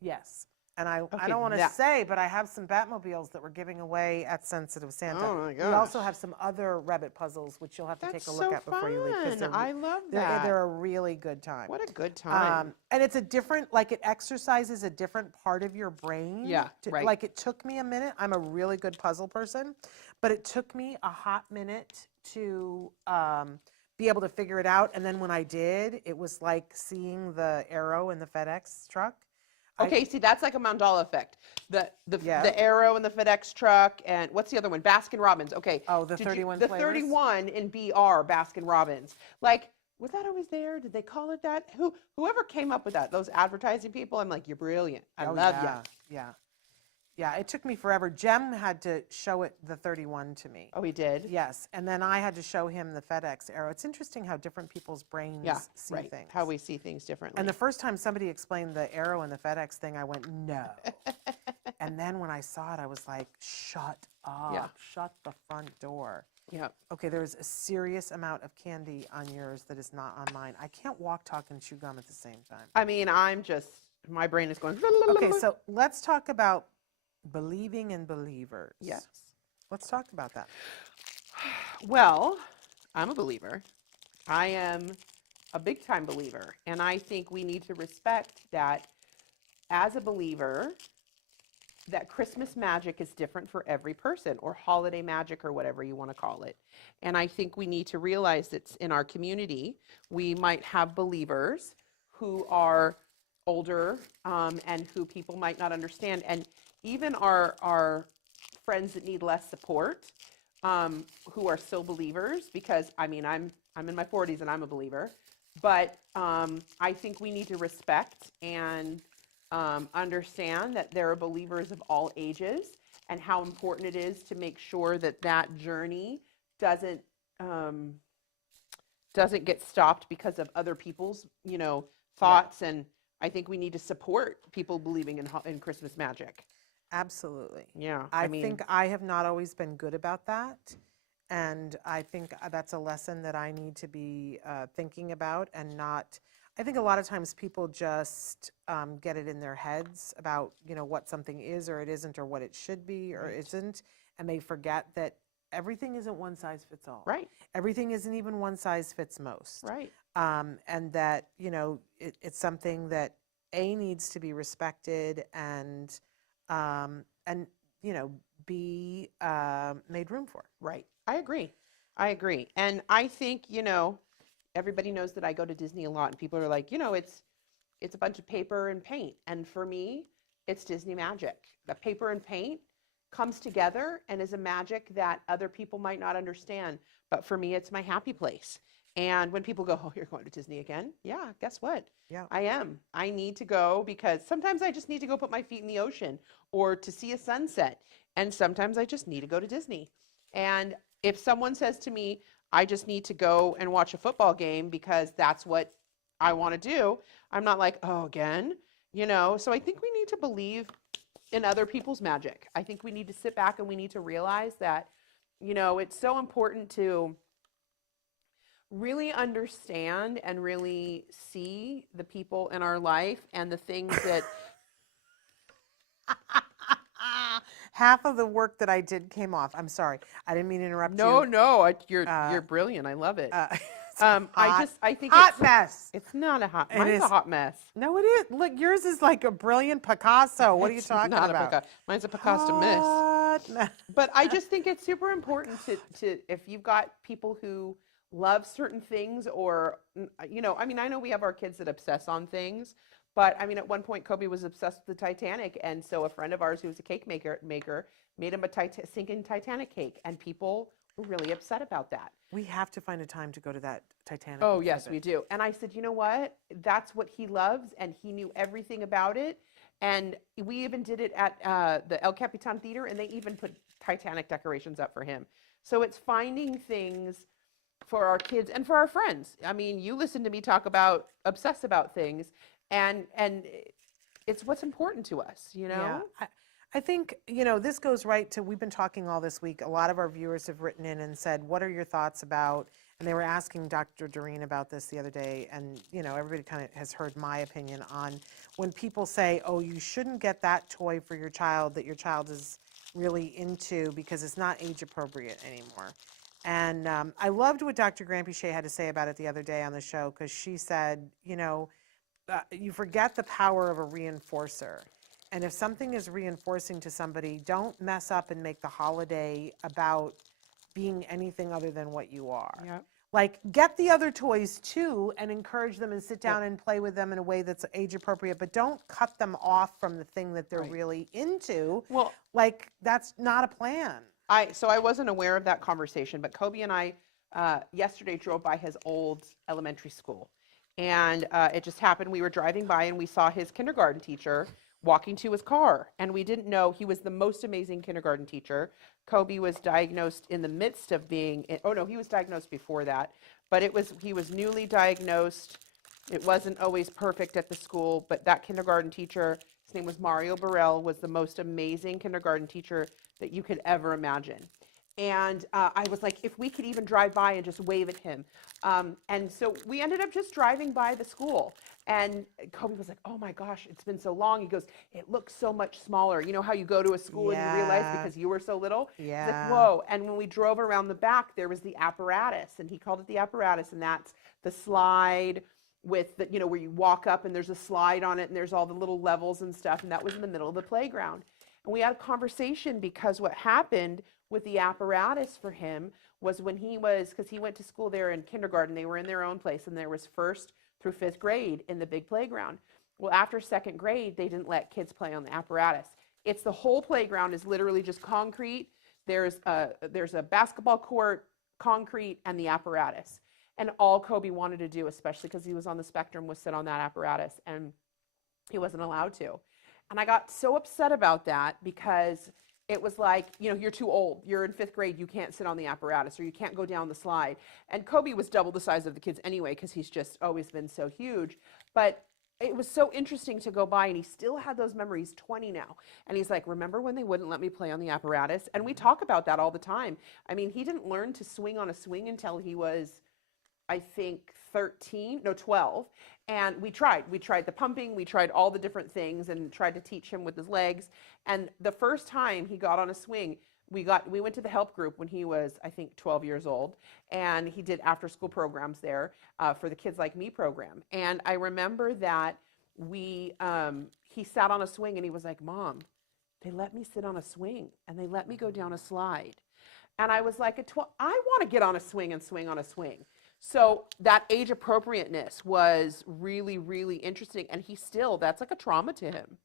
Yes. And I don't want to say, but I have some Batmobiles that we're giving away at Sensitive Santa. Oh my gosh. We also have some other Revit puzzles, which you'll have to take a look at before you leave. 'Cause Fun. I love that. they're a really good time. What a good time. And it's a different, like it exercises a different part of your brain. Yeah, right. Like it took me a minute. I'm a really good puzzle person, but it took me a hot minute to be able to figure it out. And then when I did, it was like seeing the arrow in the FedEx truck. Okay, see, that's like a Mandela effect. The Yeah. arrow in the FedEx truck, and what's the other one? Baskin Robbins. Okay. Oh, the 31 The flavors? 31 in BR, Baskin Robbins. Like, was that always there? Did they call it that? Whoever came up with that, those advertising people, I'm like, you're brilliant. I love you. Yeah. Yeah, it took me forever. Jem had to show it the 31 to me. Oh, he did? Yes, and then I had to show him the FedEx arrow. It's interesting how different people's brains see right. things. How we see things differently. And the first time somebody explained the arrow and the FedEx thing, I went, no. And then when I saw it, I was like, shut up. Yeah. Shut the front door. Yeah. Okay, there's a serious amount of candy on yours that is not on mine. I can't walk, talk, and chew gum at the same time. I mean, my brain is going. Okay, so let's talk about believing in believers. Yes. Let's talk about that. Well, I'm a believer. I am a big time believer. And I think we need to respect that as a believer, that Christmas magic is different for every person, or holiday magic, or whatever you want to call it. And I think we need to realize that in our community, we might have believers who are older and who people might not understand. And even our friends that need less support, who are still believers, because I mean, I'm in my 40s and I'm a believer, but I think we need to respect and understand that there are believers of all ages, and how important it is to make sure that that journey doesn't get stopped because of other people's, thoughts. Yeah. And I think we need to support people believing in Christmas magic. Absolutely. Yeah. I think I have not always been good about that. And I think that's a lesson that I need to be thinking about, and not, I think a lot of times people just get it in their heads about, what something is or it isn't, or what it should be or isn't. And they forget that everything isn't one size fits all. Right. Everything isn't even one size fits most. Right. And that, it's something that needs to be respected and be made room for. Right. I agree. And I think, everybody knows that I go to Disney a lot, and people are like, it's a bunch of paper and paint. And for me, it's Disney magic. The paper and paint comes together and is a magic that other people might not understand. But for me, it's my happy place. And when people go, oh, you're going to Disney again? Yeah, guess what? Yeah. I am. I need to go because sometimes I just need to go put my feet in the ocean or to see a sunset. And sometimes I just need to go to Disney. And if someone says to me, I just need to go and watch a football game because that's what I want to do, I'm not like, oh, again, you know? So I think we need to believe in other people's magic. I think we need to sit back and we need to realize that, you know, it's so important to really understand and really see the people in our life and the things that Half of the work that I did came off. I'm sorry. I didn't mean to interrupt no, you. no, you're Uh, brilliant. I love it. it's a I think hot mess. it's not a hot. It Mine's is. a hot mess. No, it is. Look, yours is like a brilliant Picasso. What are you It's talking not about? Mine's a Picasso miss. Hot mess. But I just think it's super important to if you've got people who love certain things or you know, I mean, I know we have our kids that obsess on things, but I mean, at one point Kobe was obsessed with the Titanic, and so a friend of ours who was a cake maker made him a sinking Titanic cake, and people were really upset about that. We have to find a time to go to that Titanic. Oh, yes, we do. And I said, you know what? That's what he loves, and he knew everything about it. And we even did it at the El Capitan Theater, and they even put Titanic decorations up for him. So it's finding things for our kids and for our friends. I mean, you listen to me talk about, obsess about things, and it's what's important to us, you know? Yeah. I think, you know, this goes right to, we've been talking all this week. A lot of our viewers have written in and said, what are your thoughts about, and they were asking Dr. Doreen about this the other day, and, you know, everybody kind of has heard my opinion on when people say, oh, you shouldn't get that toy for your child that your child is really into because it's not age appropriate anymore. And I loved what Dr. Grampiche had to say about it the other day on the show, because she said, you know, you forget the power of a reinforcer. And if something is reinforcing to somebody, don't mess up and make the holiday about being anything other than what you are. Yep. Like, get the other toys too and encourage them and sit down and play with them in a way that's age appropriate, but don't cut them off from the thing that they're really into. Well, like, that's not a plan. So I wasn't aware of that conversation, but Kobe and I yesterday drove by his old elementary school. And it just happened, we were driving by and we saw his kindergarten teacher walking to his car. And we didn't know he was the most amazing kindergarten teacher. Kobe was diagnosed in the midst of being, oh no, he was diagnosed before that. But he was newly diagnosed. It wasn't always perfect at the school, but that kindergarten teacher, his name was Mario Burrell, was the most amazing kindergarten teacher that you could ever imagine. And I was like, if we could even drive by and just wave at him. And so we ended up just driving by the school. And Kobe was like, oh my gosh, it's been so long. He goes, it looks so much smaller. You know how you go to a school and you realize because you were so little? Yeah. He's like, whoa. And when we drove around the back, there was the apparatus. And he called it the apparatus. And that's the slide with the, you know, where you walk up and there's a slide on it and there's all the little levels and stuff. And that was in the middle of the playground. And we had a conversation because what happened with the apparatus for him was when because he went to school there in kindergarten, they were in their own place, and there was 1st through 5th grade in the big playground. Well, after 2nd grade, they didn't let kids play on the apparatus. It's the whole playground is literally just concrete. There's a basketball court, concrete, and the apparatus. And all Kobe wanted to do, especially because he was on the spectrum, was sit on that apparatus, and he wasn't allowed to. And I got so upset about that because it was like, you know, you're too old. You're in 5th grade. You can't sit on the apparatus or you can't go down the slide. And Kobe was double the size of the kids anyway because he's just always been so huge. But it was so interesting to go by, and he still had those memories, 20 now. And he's like, remember when they wouldn't let me play on the apparatus? And we talk about that all the time. I mean, he didn't learn to swing on a swing until he was, I think, 12. And we tried the pumping, we tried all the different things and tried to teach him with his legs. And the first time he got on a swing, we went to the help group when he was, I think, 12 years old. And he did after school programs there for the Kids Like Me program. And I remember that he sat on a swing and he was like, Mom, they let me sit on a swing and they let me go down a slide. And I was like, I want to get on a swing and swing on a swing. So that age appropriateness was really, really interesting. And that's like a trauma to him.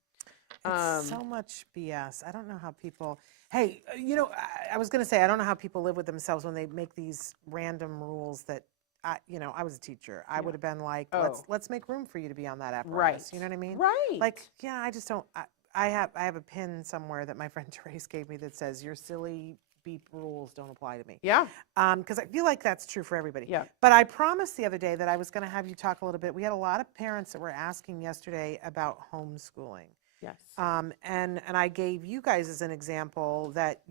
It's so much BS. I don't know how people, hey, you know, I was going to say, I don't know how people live with themselves when they make these random rules that, I was a teacher. I would have been like, let's make room for you to be on that apparatus. Right. You know what I mean? Right. Like, yeah, I just don't, I have a pin somewhere that my friend Therese gave me that says your silly beep rules don't apply to me. Yeah. Because I feel like that's true for everybody. Yeah. But I promised the other day that I was going to have you talk a little bit. We had a lot of parents that were asking yesterday about homeschooling. Yes. And I gave you guys as an example that,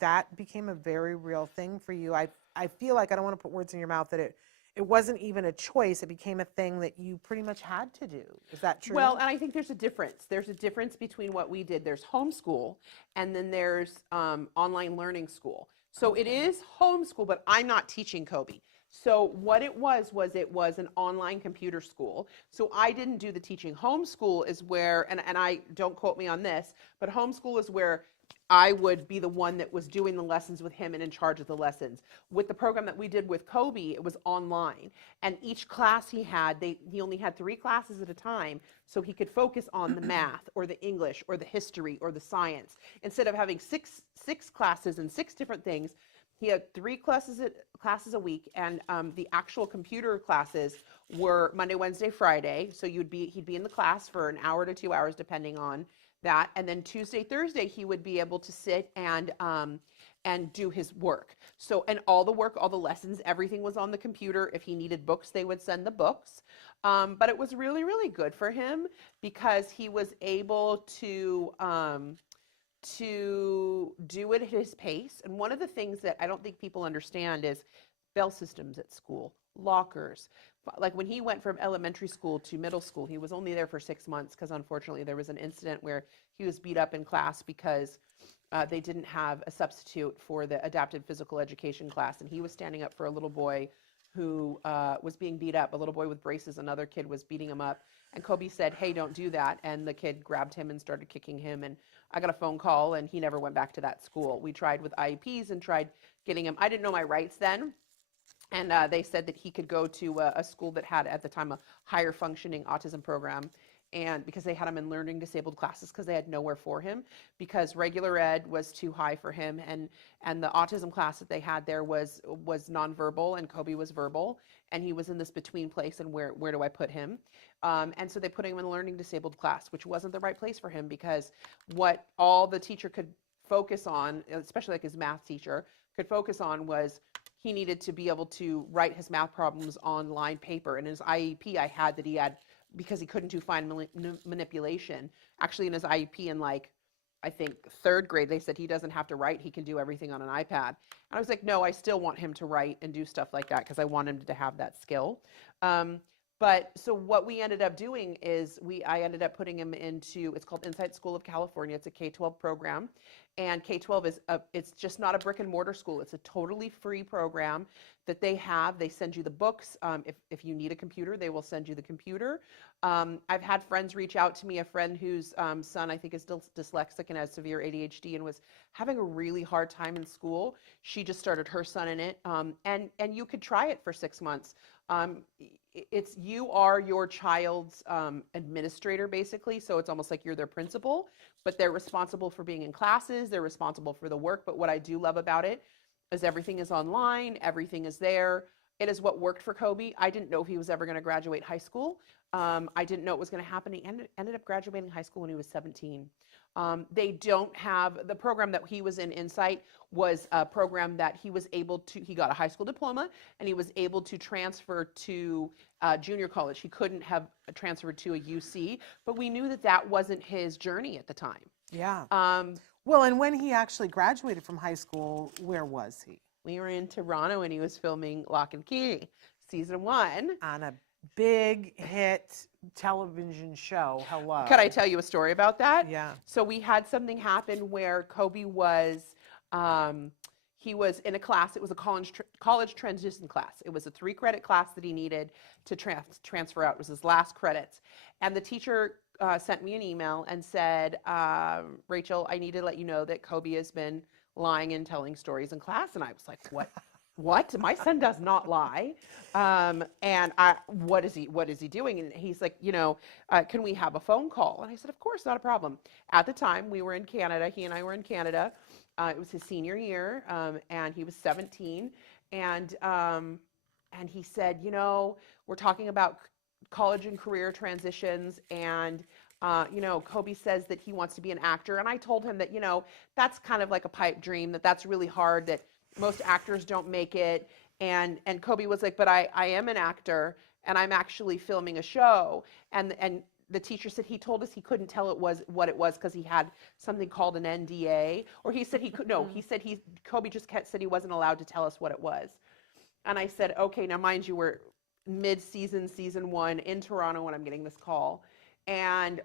that became a very real thing for you. I feel like, I don't want to put words in your mouth, that it wasn't even a choice. It became a thing that you pretty much had to do. Is that true? Well, and I think there's a difference. There's a difference between what we did. There's homeschool, and then there's online learning school. So it is homeschool, but I'm not teaching Kobe. So what it was an online computer school. So I didn't do the teaching. Homeschool is where, and I don't quote me on this, but homeschool is where I would be the one that was doing the lessons with him and in charge of the lessons. With the program that we did with Kobe, it was online. And each class he only had 3 classes at a time, so he could focus on the math or the English or the history or the science. Instead of having six classes and 6 different things, he had 3 classes a week, and the actual computer classes were Monday, Wednesday, Friday. So he'd be in the class for an hour to 2 hours, depending on that, and then Tuesday, Thursday, he would be able to sit and do his work. So, and all the lessons, everything was on the computer. If he needed books, they would send the books. But it was really, really good for him because he was able to do it at his pace. And one of the things that I don't think people understand is bell systems at school, lockers. Like when he went from elementary school to middle school, he was only there for 6 months because unfortunately there was an incident where he was beat up in class because they didn't have a substitute for the adapted physical education class. And he was standing up for a little boy who was being beat up, a little boy with braces. Another kid was beating him up. And Kobe said, "Hey, don't do that." And the kid grabbed him and started kicking him. And I got a phone call and he never went back to that school. We tried with IEPs and tried getting him. I didn't know my rights then. And they said that he could go to a school that had, at the time, a higher functioning autism program. And because they had him in learning disabled classes because they had nowhere for him, because regular ed was too high for him. And the autism class that they had there was nonverbal, and Kobe was verbal. And he was in this between place, and where do I put him? And so they put him in a learning disabled class, which wasn't the right place for him, because what all the teacher could focus on, especially like his math teacher, could focus on was he needed to be able to write his math problems on line paper. And in his IEP, I had that he had, because he couldn't do fine manipulation. Actually, in his IEP in I think 3rd grade, they said he doesn't have to write. He can do everything on an iPad. And I was like, no, I still want him to write and do stuff like that because I want him to have that skill. But so what we ended up doing is I ended up putting him into, it's called Insight School of California. It's a K-12 program. And K-12 is it's just not a brick and mortar school. It's a totally free program that they have. They send you the books. If you need a computer, they will send you the computer. I've had friends reach out to me, a friend whose son I think is dyslexic and has severe ADHD and was having a really hard time in school. She just started her son in it. And you could try it for 6 months. You are your child's administrator, basically, so it's almost like you're their principal, but they're responsible for being in classes, they're responsible for the work. But what I do love about it is everything is online, everything is there. It is what worked for Kobe. I didn't know if he was ever going to graduate high school. I didn't know it was going to happen. He ended up graduating high school when he was 17. They don't have, the program that he was in, Insight, was a program that he was able to, he got a high school diploma and he was able to transfer to junior college. He couldn't have transferred to a UC, but we knew that that wasn't his journey at the time. Yeah. Well, and when he actually graduated from high school, where was he? We were in Toronto and he was filming Lock and Key, season 1. On a big hit television show. Hello. Could I tell you a story about that? Yeah. So we had something happen where Kobe was, he was in a class. It was a college transition class. It was a 3-credit class that he needed to transfer out. It was his last credits. And the teacher sent me an email and said, Rachel, I need to let you know that Kobe has been lying and telling stories in class. And I was like, what? What? My son does not lie. And what is he doing? And he's like, can we have a phone call? And I said, of course, not a problem. At the time, we were in Canada. He and I were in Canada. It was his senior year, and he was 17. And he said, we're talking about college and career transitions, and Kobe says that he wants to be an actor. And I told him that, that's kind of like a pipe dream, that's really hard, that most actors don't make it. And Kobe was like, but I am an actor and I'm actually filming a show. And the teacher said he told us he couldn't tell what it was because he had something called an NDA, or he said he could, no, he said Kobe just said he wasn't allowed to tell us what it was. And I said, okay, now mind you, we're mid-season, season 1 in Toronto when I'm getting this call. And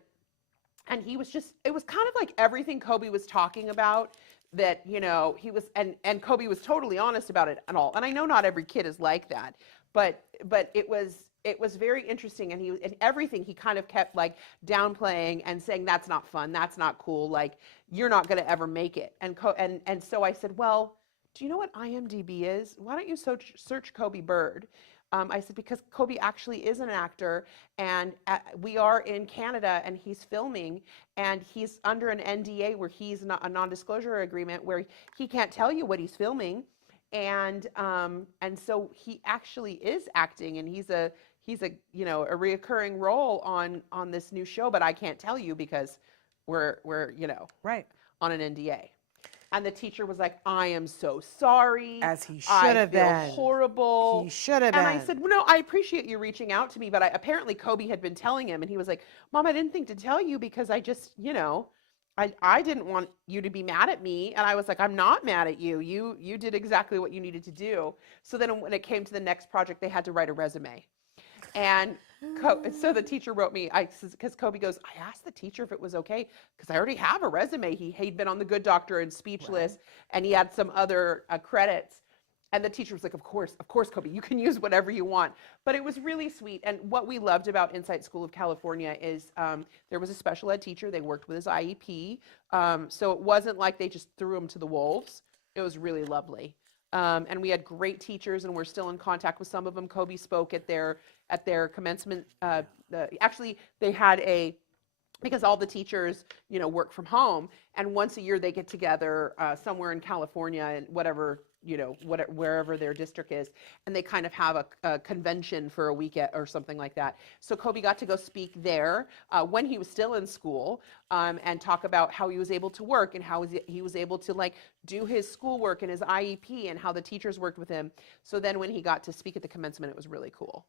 he was just, it was kind of like everything Kobe was talking about that, he was, and Kobe was totally honest about it and all. And I know not every kid is like that, but it was very interesting. And everything he kind of kept like downplaying and saying, that's not fun. That's not cool. Like, you're not going to ever make it. And so I said, well, do you know what IMDb is? Why don't you search Kobe Bird? I said, because Kobe actually is an actor, and we are in Canada, and he's filming, and he's under an NDA where he's not a non-disclosure agreement where he can't tell you what he's filming, and so he actually is acting, and he's a reoccurring role on this new show, but I can't tell you because we're right on an NDA. And the teacher was like, I am so sorry. As he should have been. I feel horrible. He should have been. And I said, well, no, I appreciate you reaching out to me, but apparently Kobe had been telling him, and he was like, Mom, I didn't think to tell you because I just, I didn't want you to be mad at me. And I was like, I'm not mad at you. You did exactly what you needed to do. So then when it came to the next project, they had to write a resume. And so the teacher wrote me, because Kobe goes, I asked the teacher if it was okay, because I already have a resume. He'd been on The Good Doctor and Speechless, right. And he had some other credits. And the teacher was like, of course, Kobe, you can use whatever you want. But it was really sweet. And what we loved about Insight School of California is there was a special ed teacher. They worked with his IEP. So it wasn't like they just threw him to the wolves. It was really lovely. And we had great teachers, and we're still in contact with some of them. Kobe spoke at their commencement. Actually, they had because all the teachers, work from home, and once a year they get together somewhere in California and wherever their district is, and they kind of have a convention for a week or something like that. So Kobe got to go speak there when he was still in school, and talk about how he was able to work and how he was able to do his schoolwork and his IEP and how the teachers worked with him. So then when he got to speak at the commencement, it was really cool.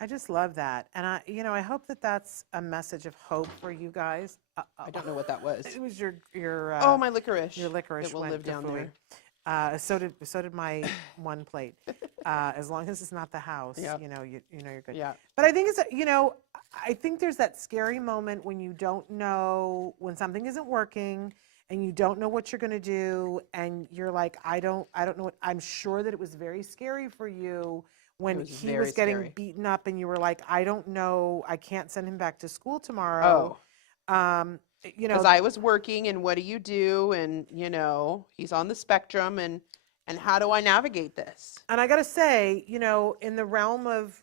I just love that. And I hope that that's a message of hope for you guys. I don't know what that was. It was your my licorice. Your licorice. It will live down there. So did my one plate. As long as it's not the house, yep. You're good. Yeah. But I think I think there's that scary moment when you don't know, when something isn't working and you don't know what you're going to do, and you're like, I don't know. I'm sure that it was very scary for you when he was getting beaten up, and you were like, I don't know, I can't send him back to school tomorrow. Oh. Because I was working, and what do you do? And, he's on the spectrum, and how do I navigate this? And I got to say, in the realm of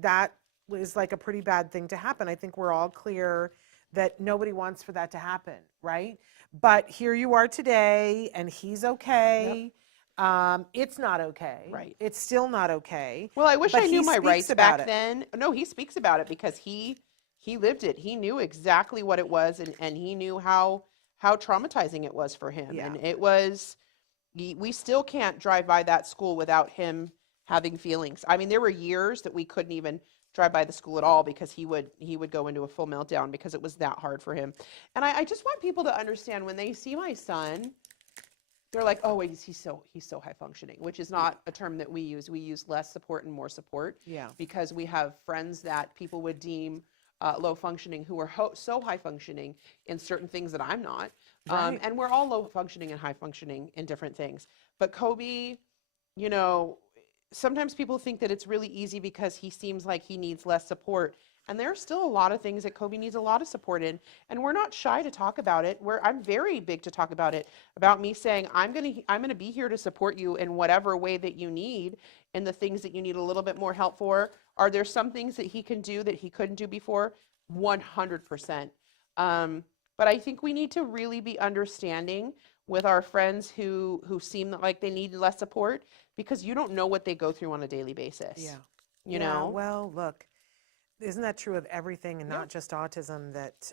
that is a pretty bad thing to happen. I think we're all clear that nobody wants for that to happen, right? But here you are today, and he's okay. Yep. It's not okay. Right. It's still not okay. Well, I wish I knew my rights back then. No, he speaks about it because he lived it. He knew exactly what it was, and he knew how traumatizing it was for him. Yeah. And it was, we still can't drive by that school without him having feelings. I mean, there were years that we couldn't even drive by the school at all because he would go into a full meltdown because it was that hard for him. And I just want people to understand, when they see my son, they're like, oh, wait, he's so high functioning, which is not a term that we use. We use less support and more support. Yeah. Because we have friends that people would deem low functioning who are so high functioning in certain things that I'm not. Right. And we're all low functioning and high functioning in different things. But Kobe, sometimes people think that it's really easy because he seems like he needs less support. And there are still a lot of things that Kobe needs a lot of support in. And we're not shy to talk about it. I'm very big to talk about it, about me saying, I'm gonna be here to support you in whatever way that you need, and the things that you need a little bit more help for. Are there some things that he can do that he couldn't do before? 100%. But I think we need to really be understanding with our friends who seem like they need less support, because you don't know what they go through on a daily basis. Yeah. Well, look, isn't that true of everything and Yeah. not just autism? That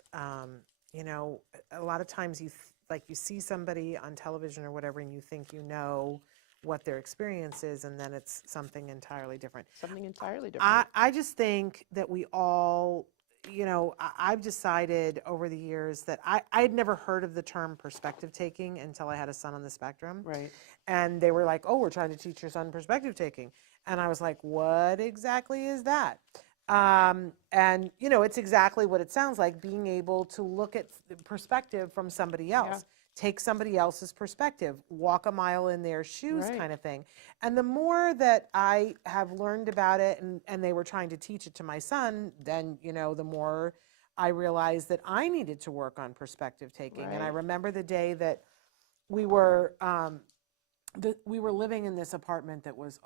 you know, a lot of times like you see somebody on television or whatever, and you think you know what their experience is, and then it's something entirely different. Something entirely I different. I just think that we all, you know, I've decided over the years that I had never heard of the term perspective taking until I had a son on the spectrum. Right. And they were like, oh, we're trying to teach your son perspective taking. And I was like, what exactly is that? And, you know, it's exactly what it sounds like, being able to look at the perspective from somebody Yeah. else, take somebody else's perspective, walk a mile in their shoes, Right. kind of thing. And the more that I have learned about it, and they were trying to teach it to my son, then, you know, the more I realized that I needed to work on perspective taking. And I Right. remember the day that we were we were living in this apartment that was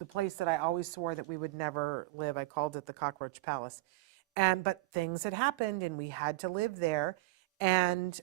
the place that I always swore that we would never live. I called it the Cockroach Palace, but things had happened and we had to live there, and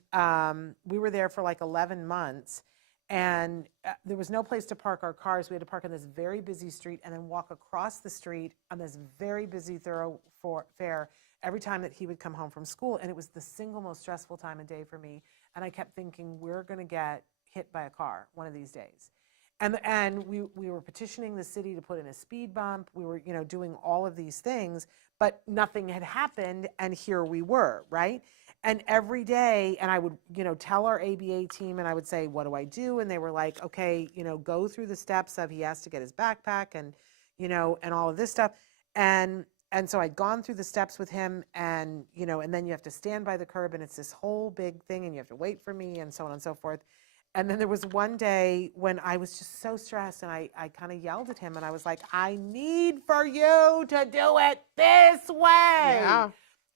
we were there for like 11 months, and there was no place to park our cars. We had to park on this very busy street and then walk across the street on this very busy thoroughfare every time that he would come home from school, and it was the single most stressful time of day for me. And I kept thinking, we're going to get hit by a car one of these days. And we were petitioning the city to put in a speed bump. We were, you know, doing all of these things, but nothing had happened, and here we were, right? And every day, and I would, you know, tell our ABA team, and I would say, what do I do? And they were like, okay, you know, go through the steps of, he has to get his backpack and, you know, and all of this stuff. And so I'd gone through the steps with him, and, you know, and then you have to stand by the curb, and it's this whole big thing, and you have to wait for me, and so on and so forth. And then there was one day when I was just so stressed, and I kind of yelled at him, and I was like, I need for you to do it this way. Yeah.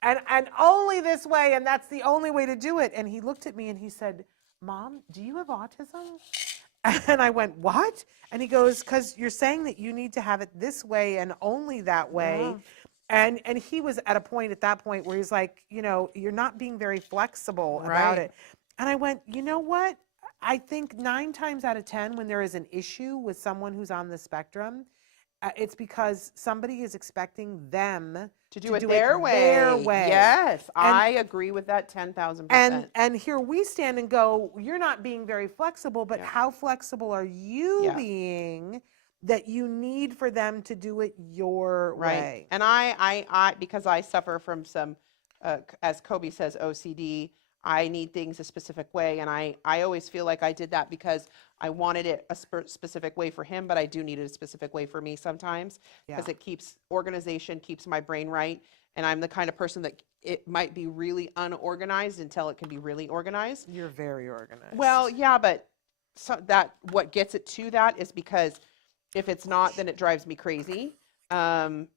And only this way, and that's the only way to do it. And he looked at me and he said, Mom, do you have autism? And I went, what? And he goes, because you're saying that you need to have it this way and only that way. Yeah. And he was at a point at that point where he's like, you know, you're not being very flexible about Right. it. And I went, you know what? I think 9 times out of 10, when there is an issue with someone who's on the spectrum, it's because somebody is expecting them To do it their way. Yes, I agree with that 10,000%. And here we stand and go, you're not being very flexible, but Yeah. how flexible are you Yeah. being that you need for them to do it your Right. way? And I because I suffer from some, as Kobe says, OCD. I need things a specific way, and I always feel like I did that because I wanted it a specific way for him, but I do need it a specific way for me sometimes, because Yeah. it keeps organization, keeps my brain right, and I'm the kind of person that it might be really unorganized until it can be really organized. You're very organized. Well, yeah, but so that what gets it to that is because if it's not, then it drives me crazy. And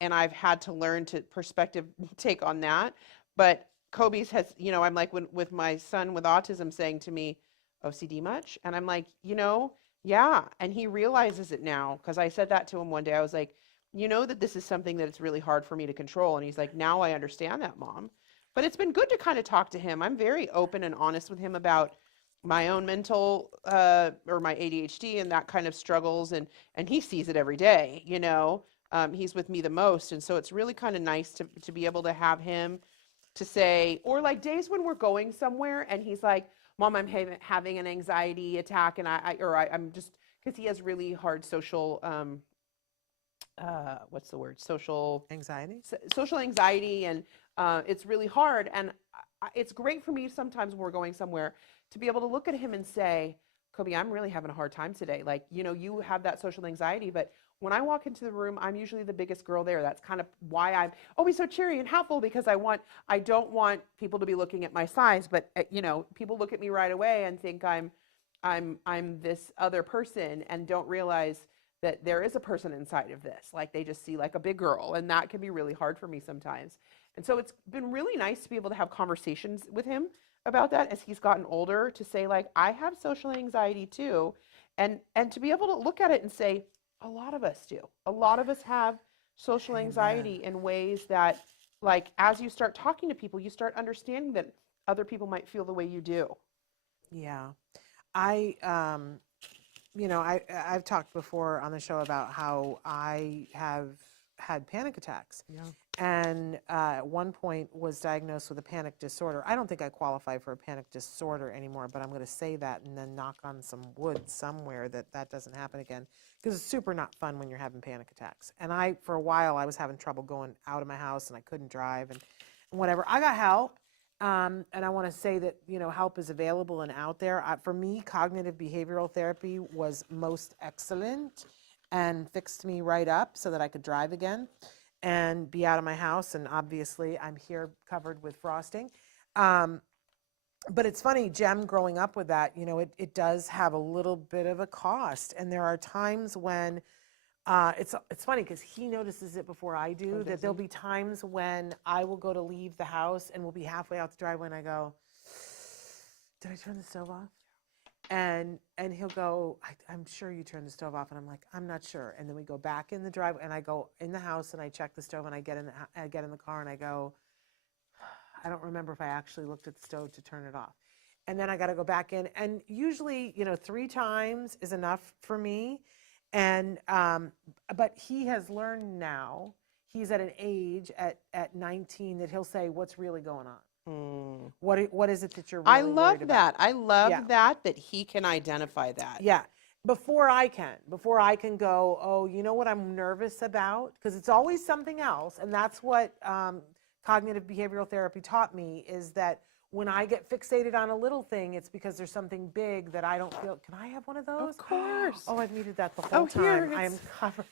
I've had to learn to perspective take on that. But Kobe's has, you know, I'm like with my son with autism saying to me, OCD much? And I'm like, you know, yeah. And he realizes it now, because I said that to him one day. I was like, you know that this is something that it's really hard for me to control. And he's like, now I understand that, Mom. But it's been good to kind of talk to him. I'm very open and honest with him about my own mental or my ADHD and that kind of struggles, and he sees it every day, you know. He's with me the most, and so it's really kind of nice to be able to have him to say, or like days when we're going somewhere and he's like, Mom, I'm having an anxiety attack, and I'm just, because he has really hard social what's the word, social anxiety, and it's really hard. And it's great for me sometimes when we're going somewhere to be able to look at him and say, Kobe, I'm really having a hard time today. Like, you know, you have that social anxiety, but when I walk into the room, I'm usually the biggest girl there. That's kind of why I'm always so cheery and helpful, because I don't want people to be looking at my size, but you know, people look at me right away and think I'm this other person, and don't realize that there is a person inside of this. Like, they just see like a big girl, and that can be really hard for me sometimes. And so it's been really nice to be able to have conversations with him about that as he's gotten older, to say like, I have social anxiety too, and to be able to look at it and say, a lot of us do. A lot of us have social anxiety in ways that, like, as you start talking to people, you start understanding that other people might feel the way you do. Yeah. You know, I've talked before on the show about how I have had panic attacks. Yeah. And at one point was diagnosed with a panic disorder. I don't think I qualify for a panic disorder anymore, but I'm going to say that and then knock on some wood somewhere that doesn't happen again, because it's super not fun when you're having panic attacks. And for a while, I was having trouble going out of my house and I couldn't drive and whatever. I got help. And I want to say that, help is available and out there. For me, cognitive behavioral therapy was most excellent and fixed me right up so that I could drive again and be out of my house. And obviously, I'm here covered with frosting. But it's funny, Jem, growing up with that, it does have a little bit of a cost. And there are times when it's funny because he notices it before I do, that there'll be times when I will go to leave the house and we'll be halfway out the driveway and I go, did I turn the stove off? And he'll go, I'm sure you turned the stove off. And I'm like, I'm not sure. And then we go back in the driveway and I go in the house and I check the stove and I get in the car and I go, I don't remember if I actually looked at the stove to turn it off. And then I got to go back in. And usually, 3 times is enough for me. And but he has learned now, he's at an age at 19 that he'll say, what's really going on? What is it that you're really worried about? I love that he can identify that. Yeah. Before I can go, oh, you know what I'm nervous about? Because it's always something else. And that's what cognitive behavioral therapy taught me, is that when I get fixated on a little thing, it's because there's something big that I don't feel. Can I have one of those? Of course. Oh, I've needed that the whole time. I am covered.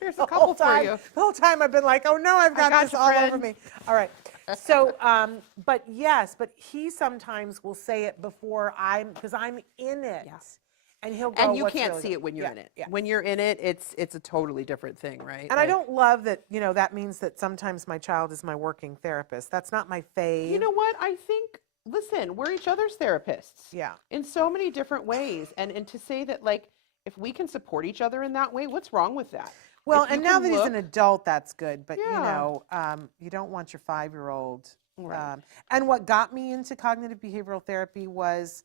Here's a couple for you. The whole time I've been like, oh no, I've got this all over me. All right. So, but he sometimes will say it before because I'm in it. Yeah. And he'll go, and you what's can't really see it when you're yeah, in it. Yeah. When you're in it, it's a totally different thing, right? And I don't love that, that means that sometimes my child is my working therapist. That's not my fave. You know what? I think, listen, we're each other's therapists. Yeah. In so many different ways. And to say that, like, if we can support each other in that way, what's wrong with that? Well, and now that he's an adult, that's good. But, Yeah. You don't want your 5-year-old. Right. And what got me into cognitive behavioral therapy was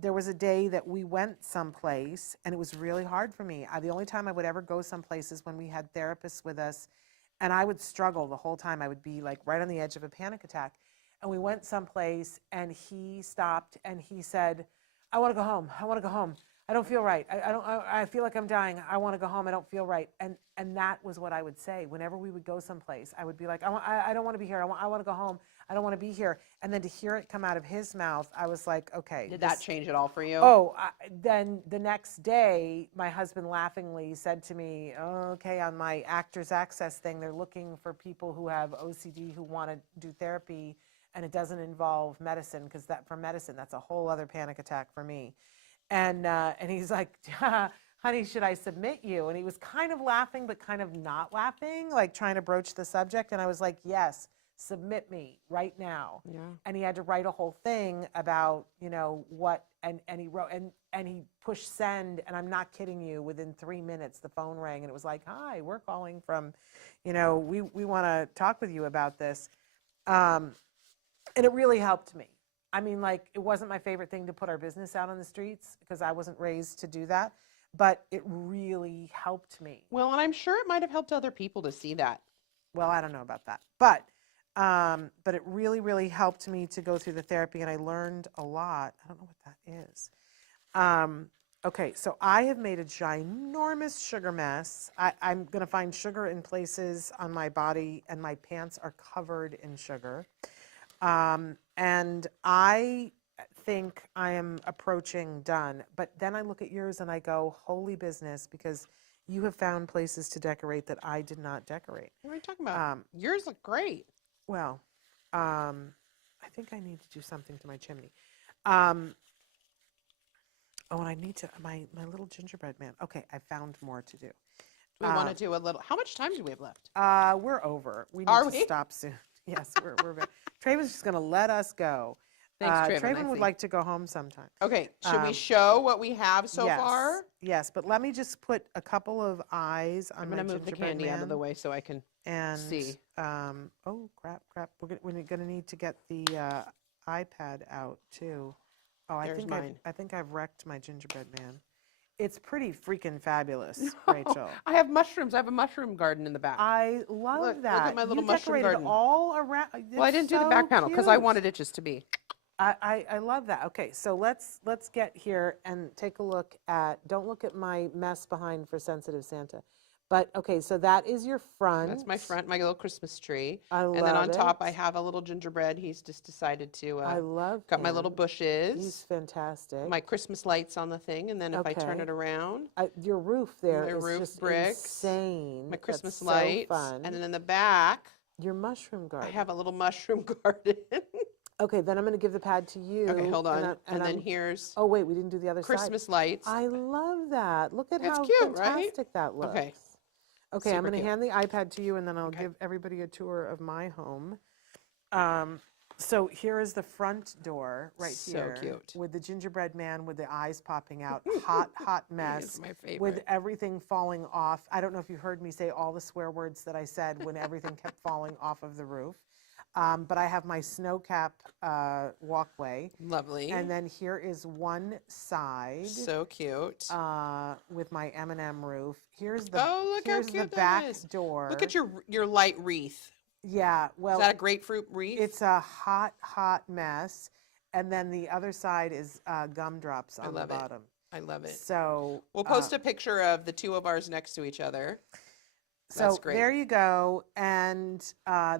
there was a day that we went someplace, and it was really hard for me. The only time I would ever go someplace is when we had therapists with us, and I would struggle the whole time. I would be like right on the edge of a panic attack. And we went someplace, and he stopped, and he said, I want to go home. I want to go home. I don't feel right. I feel like I'm dying. I want to go home. I don't feel right. And that was what I would say. Whenever we would go someplace, I would be like, I don't want to be here. I want to go home. I don't want to be here. And then to hear it come out of his mouth, I was like, okay. Did that change it all for you? Oh, then the next day, my husband laughingly said to me, okay, on my Actors Access thing, they're looking for people who have OCD who want to do therapy, and it doesn't involve medicine, because for medicine, that's a whole other panic attack for me. And he's like, honey, should I submit you? And he was kind of laughing, but kind of not laughing, like trying to broach the subject. And I was like, yes, submit me right now. Yeah. And he had to write a whole thing about, what, and he wrote, and he pushed send, and I'm not kidding you, within 3 minutes, the phone rang, and it was like, hi, we're calling from, we want to talk with you about this. And it really helped me. I mean, like, it wasn't my favorite thing to put our business out on the streets, because I wasn't raised to do that, but it really helped me. Well, and I'm sure it might have helped other people to see that. Well, I don't know about that, but it really, really helped me to go through the therapy, and I learned a lot. I don't know what that is. Okay, so I have made a ginormous sugar mess. I'm going to find sugar in places on my body, and my pants are covered in sugar. And I think I am approaching done. But then I look at yours and I go, holy business, because you have found places to decorate that I did not decorate. What are you talking about? Yours look great. Well, I think I need to do something to my chimney. And I need to, my little gingerbread man. Okay, I found more to do. Do we want to do a little, how much time do we have left? We're over. We Are need to we? stop soon. Yes, we're Traven's just going to let us go. Thanks, Traven. Traven would like to go home sometime. Okay, should we show what we have so yes, far? Yes, but let me just put a couple of eyes on I'm my going to move the gingerbread candy man. out of the way so I can And see. Oh crap! We're gonna need to get the iPad out too. Oh, There's mine. I think I've wrecked my gingerbread man. It's pretty freaking fabulous, Rachel. I have mushrooms. I have a mushroom garden in the back. I love Look that. at my little You mushroom decorated garden. all around. Well, I didn't do the back panel because I wanted it just to be. I love that. Okay, so let's get here and take a look at. Don't look at my mess behind for sensitive Santa, but okay. So that is your front. That's my front, my little Christmas tree. I love And then on top, it. I have a little gingerbread. He's just decided to. I love. Got my little him. bushes. He's fantastic. My Christmas lights on the thing, and then if I turn Okay. it around, Your roof there my is roof just bricks, insane. my Christmas That's lights, so fun. and then in the back, Your mushroom garden. I have a little mushroom garden. Okay, then I'm going to give the pad to you. Okay, hold on. And then I'm- here's Oh wait, we didn't do the other Christmas side. lights. I love that. Look at It's how cute, right? fantastic that looks. Okay. Okay, Super I'm going to cute. hand the iPad to you, and then I'll Okay. give everybody a tour of my home. So here is the front door right So here, cute. with the gingerbread man with the eyes popping out. Hot mess. It's my With favorite. everything falling off. I don't know if you heard me say all the swear words that I said when everything kept falling off of the roof. But I have my snow cap walkway. Lovely. And then here is one side So cute. with my M&M roof. Here's the Oh, look how here's the cute that back is. door. Look at your light wreath. Yeah, well, Is that a grapefruit wreath? it's a hot mess. And then the other side is gumdrops on the love it. bottom. I love it. So We'll post a picture of the two of ours next to each other. so That's great. there you go, and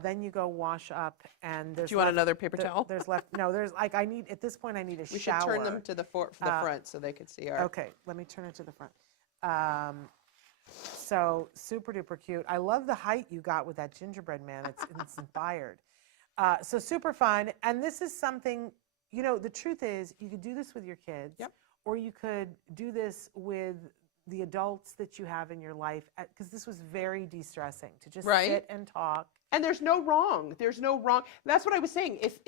then you go wash up, and there's Do you want left- another paper there- towel? There's left. No, there's like I need at this point I need a We shower. should turn them to the front so they could see our. Okay, let me turn it to the front. So super duper cute. I love the height you got with that gingerbread man. It's inspired. So super fun. And this is something, the truth is you could do this with your kids. Yep. Or you could do this with the adults that you have in your life, because this was very de-stressing to just Right. sit and talk. And there's no wrong. There's no wrong. That's what I was saying. If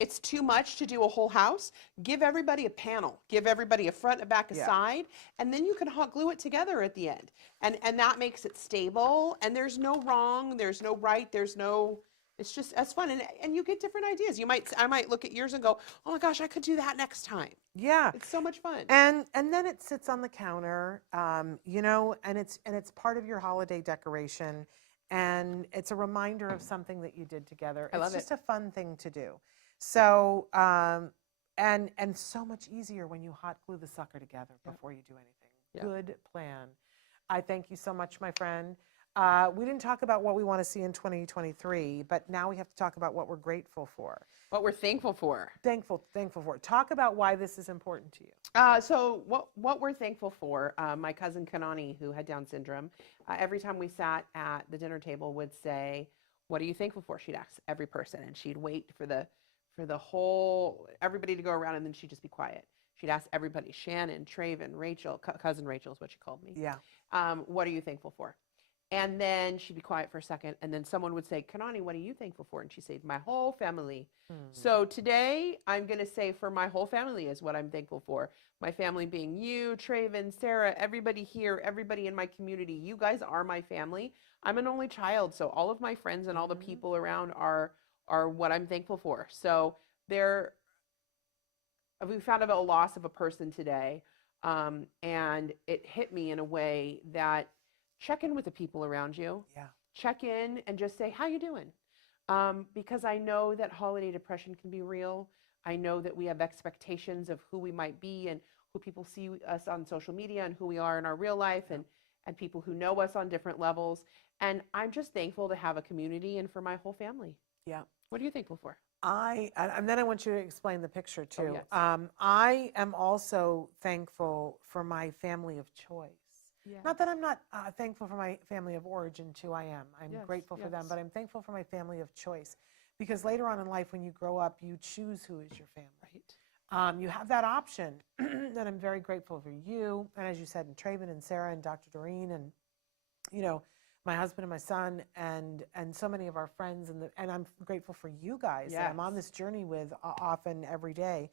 it's too much to do a whole house, give everybody a panel. Give everybody a front, a back, a Yeah. side, and then you can hot glue it together at the end. And that makes it stable. And there's no wrong. There's no right. There's no. It's just as fun, and you get different ideas. I might look at yours and go, oh my gosh, I could do that next time. Yeah. It's so much fun. And then it sits on the counter, and it's part of your holiday decoration, and it's a reminder of something that you did together. I love it's just it. a fun thing to do. So and so much easier when you hot glue the sucker together before you do anything. Yeah. Good plan. I thank you so much, my friend. We didn't talk about what we want to see in 2023, but now we have to talk about what we're grateful for. What we're thankful for. Thankful for. Talk about why this is important to you. So what we're thankful for, my cousin Kanani, who had Down syndrome, every time we sat at the dinner table would say, what are you thankful for? She'd ask every person, and she'd wait for the whole, everybody to go around, and then she'd just be quiet. She'd ask everybody, Shannon, Traven, Rachel, cousin Rachel is what she called me. Yeah. What are you thankful for? And then she'd be quiet for a second, and then someone would say, Kanani, what are you thankful for? And she'd say, my whole family. So today, I'm going to say for my whole family is what I'm thankful for. My family being you, Traven, Sarah, everybody here, everybody in my community. You guys are my family. I'm an only child, so all of my friends and all the people around are what I'm thankful for. So we found out a loss of a person today, and it hit me in a way that check in with the people around you. Yeah. Check in and just say, how you doing? Because I know that holiday depression can be real. I know that we have expectations of who we might be and who people see us on social media and who we are in our real life, and people who know us on different levels. And I'm just thankful to have a community and for my whole family. Yeah. What are you thankful for? And then I want you to explain the picture too. yes. I am also thankful for my family of choice. Yeah. Not that I'm not thankful for my family of origin too, I am. I'm Yes, grateful for them, yes. but I'm thankful for my family of choice. Because later on in life, when you grow up, you choose who is your family. Right. You have that option, and I'm very grateful for you, and as you said, and Traven and Sarah and Dr. Doreen, and my husband and my son, and so many of our friends, and I'm grateful for you guys that I'm on Yes. this journey with often every day.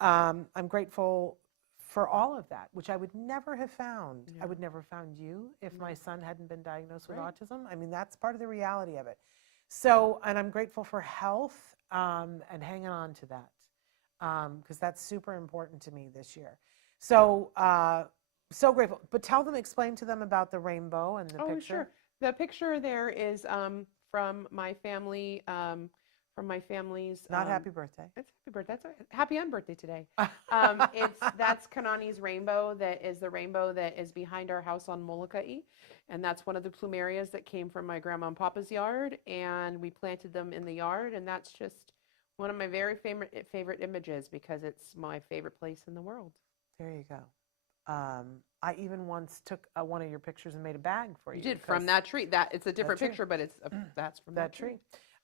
I'm grateful for all of that, which I would never have found. Yeah. I would never have found you if my son hadn't been diagnosed with Right. autism. I mean, that's part of the reality of it. So, and I'm grateful for health and hanging on to that because that's super important to me this year. So So grateful. But explain to them about the rainbow and the picture. Sure. The picture there is from my family, from my family's. Not happy birthday. It's happy birthday. That's happy unbirthday today. That's Kanani's rainbow. That is the rainbow that is behind our house on Molokai, and that's one of the plumerias that came from my grandma and papa's yard, and we planted them in the yard, and that's just one of my very favorite images because it's my favorite place in the world. There you go. I even once took one of your pictures and made a bag for you. You did from that tree. That it's a different picture, but that's from that tree.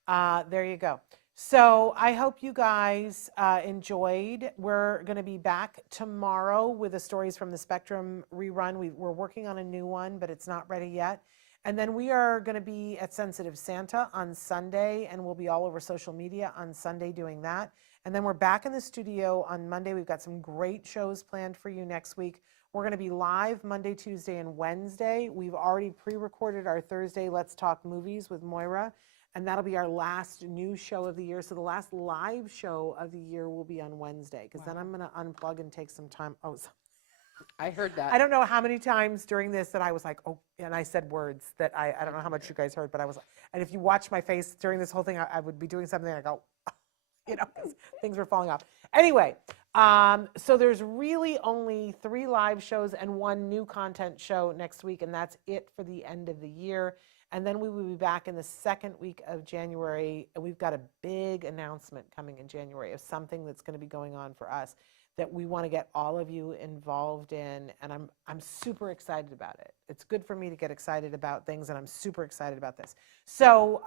There you go. So I hope you guys enjoyed. We're going to be back tomorrow with the Stories from the Spectrum rerun. We're working on a new one, but it's not ready yet. And then we are going to be at Sensitive Santa on Sunday, and we'll be all over social media on Sunday doing that. And then we're back in the studio on Monday. We've got some great shows planned for you next week. We're going to be live Monday, Tuesday, and Wednesday. We've already pre-recorded our Thursday Let's Talk Movies with Moira, and that'll be our last new show of the year. So the last live show of the year will be on Wednesday, because then I'm going to unplug and take some time. I heard that. I don't know how many times during this that I was like, oh, and I said words that I don't know how much you guys heard, but I was, and if you watch my face during this whole thing, I would be doing something and I go, you know, 'cause things were falling off. Anyway, so there's really only 3 live shows and 1 new content show next week, and that's it for the end of the year. And then we will be back in the second week of January, and we've got a big announcement coming in January of something that's going to be going on for us that we want to get all of you involved in, and I'm super excited about it. It's good for me to get excited about things, and I'm super excited about this. So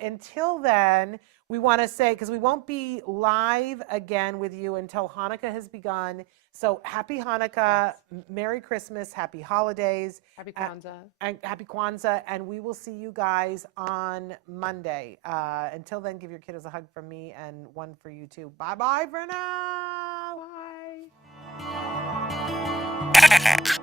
until then, we want to say, because we won't be live again with you until Hanukkah has begun. So happy Hanukkah, Merry Christmas, happy holidays. Happy Kwanzaa. And happy Kwanzaa, and we will see you guys on Monday. Until then, give your kiddos a hug from me and one for you too. Bye-bye for now. Bye.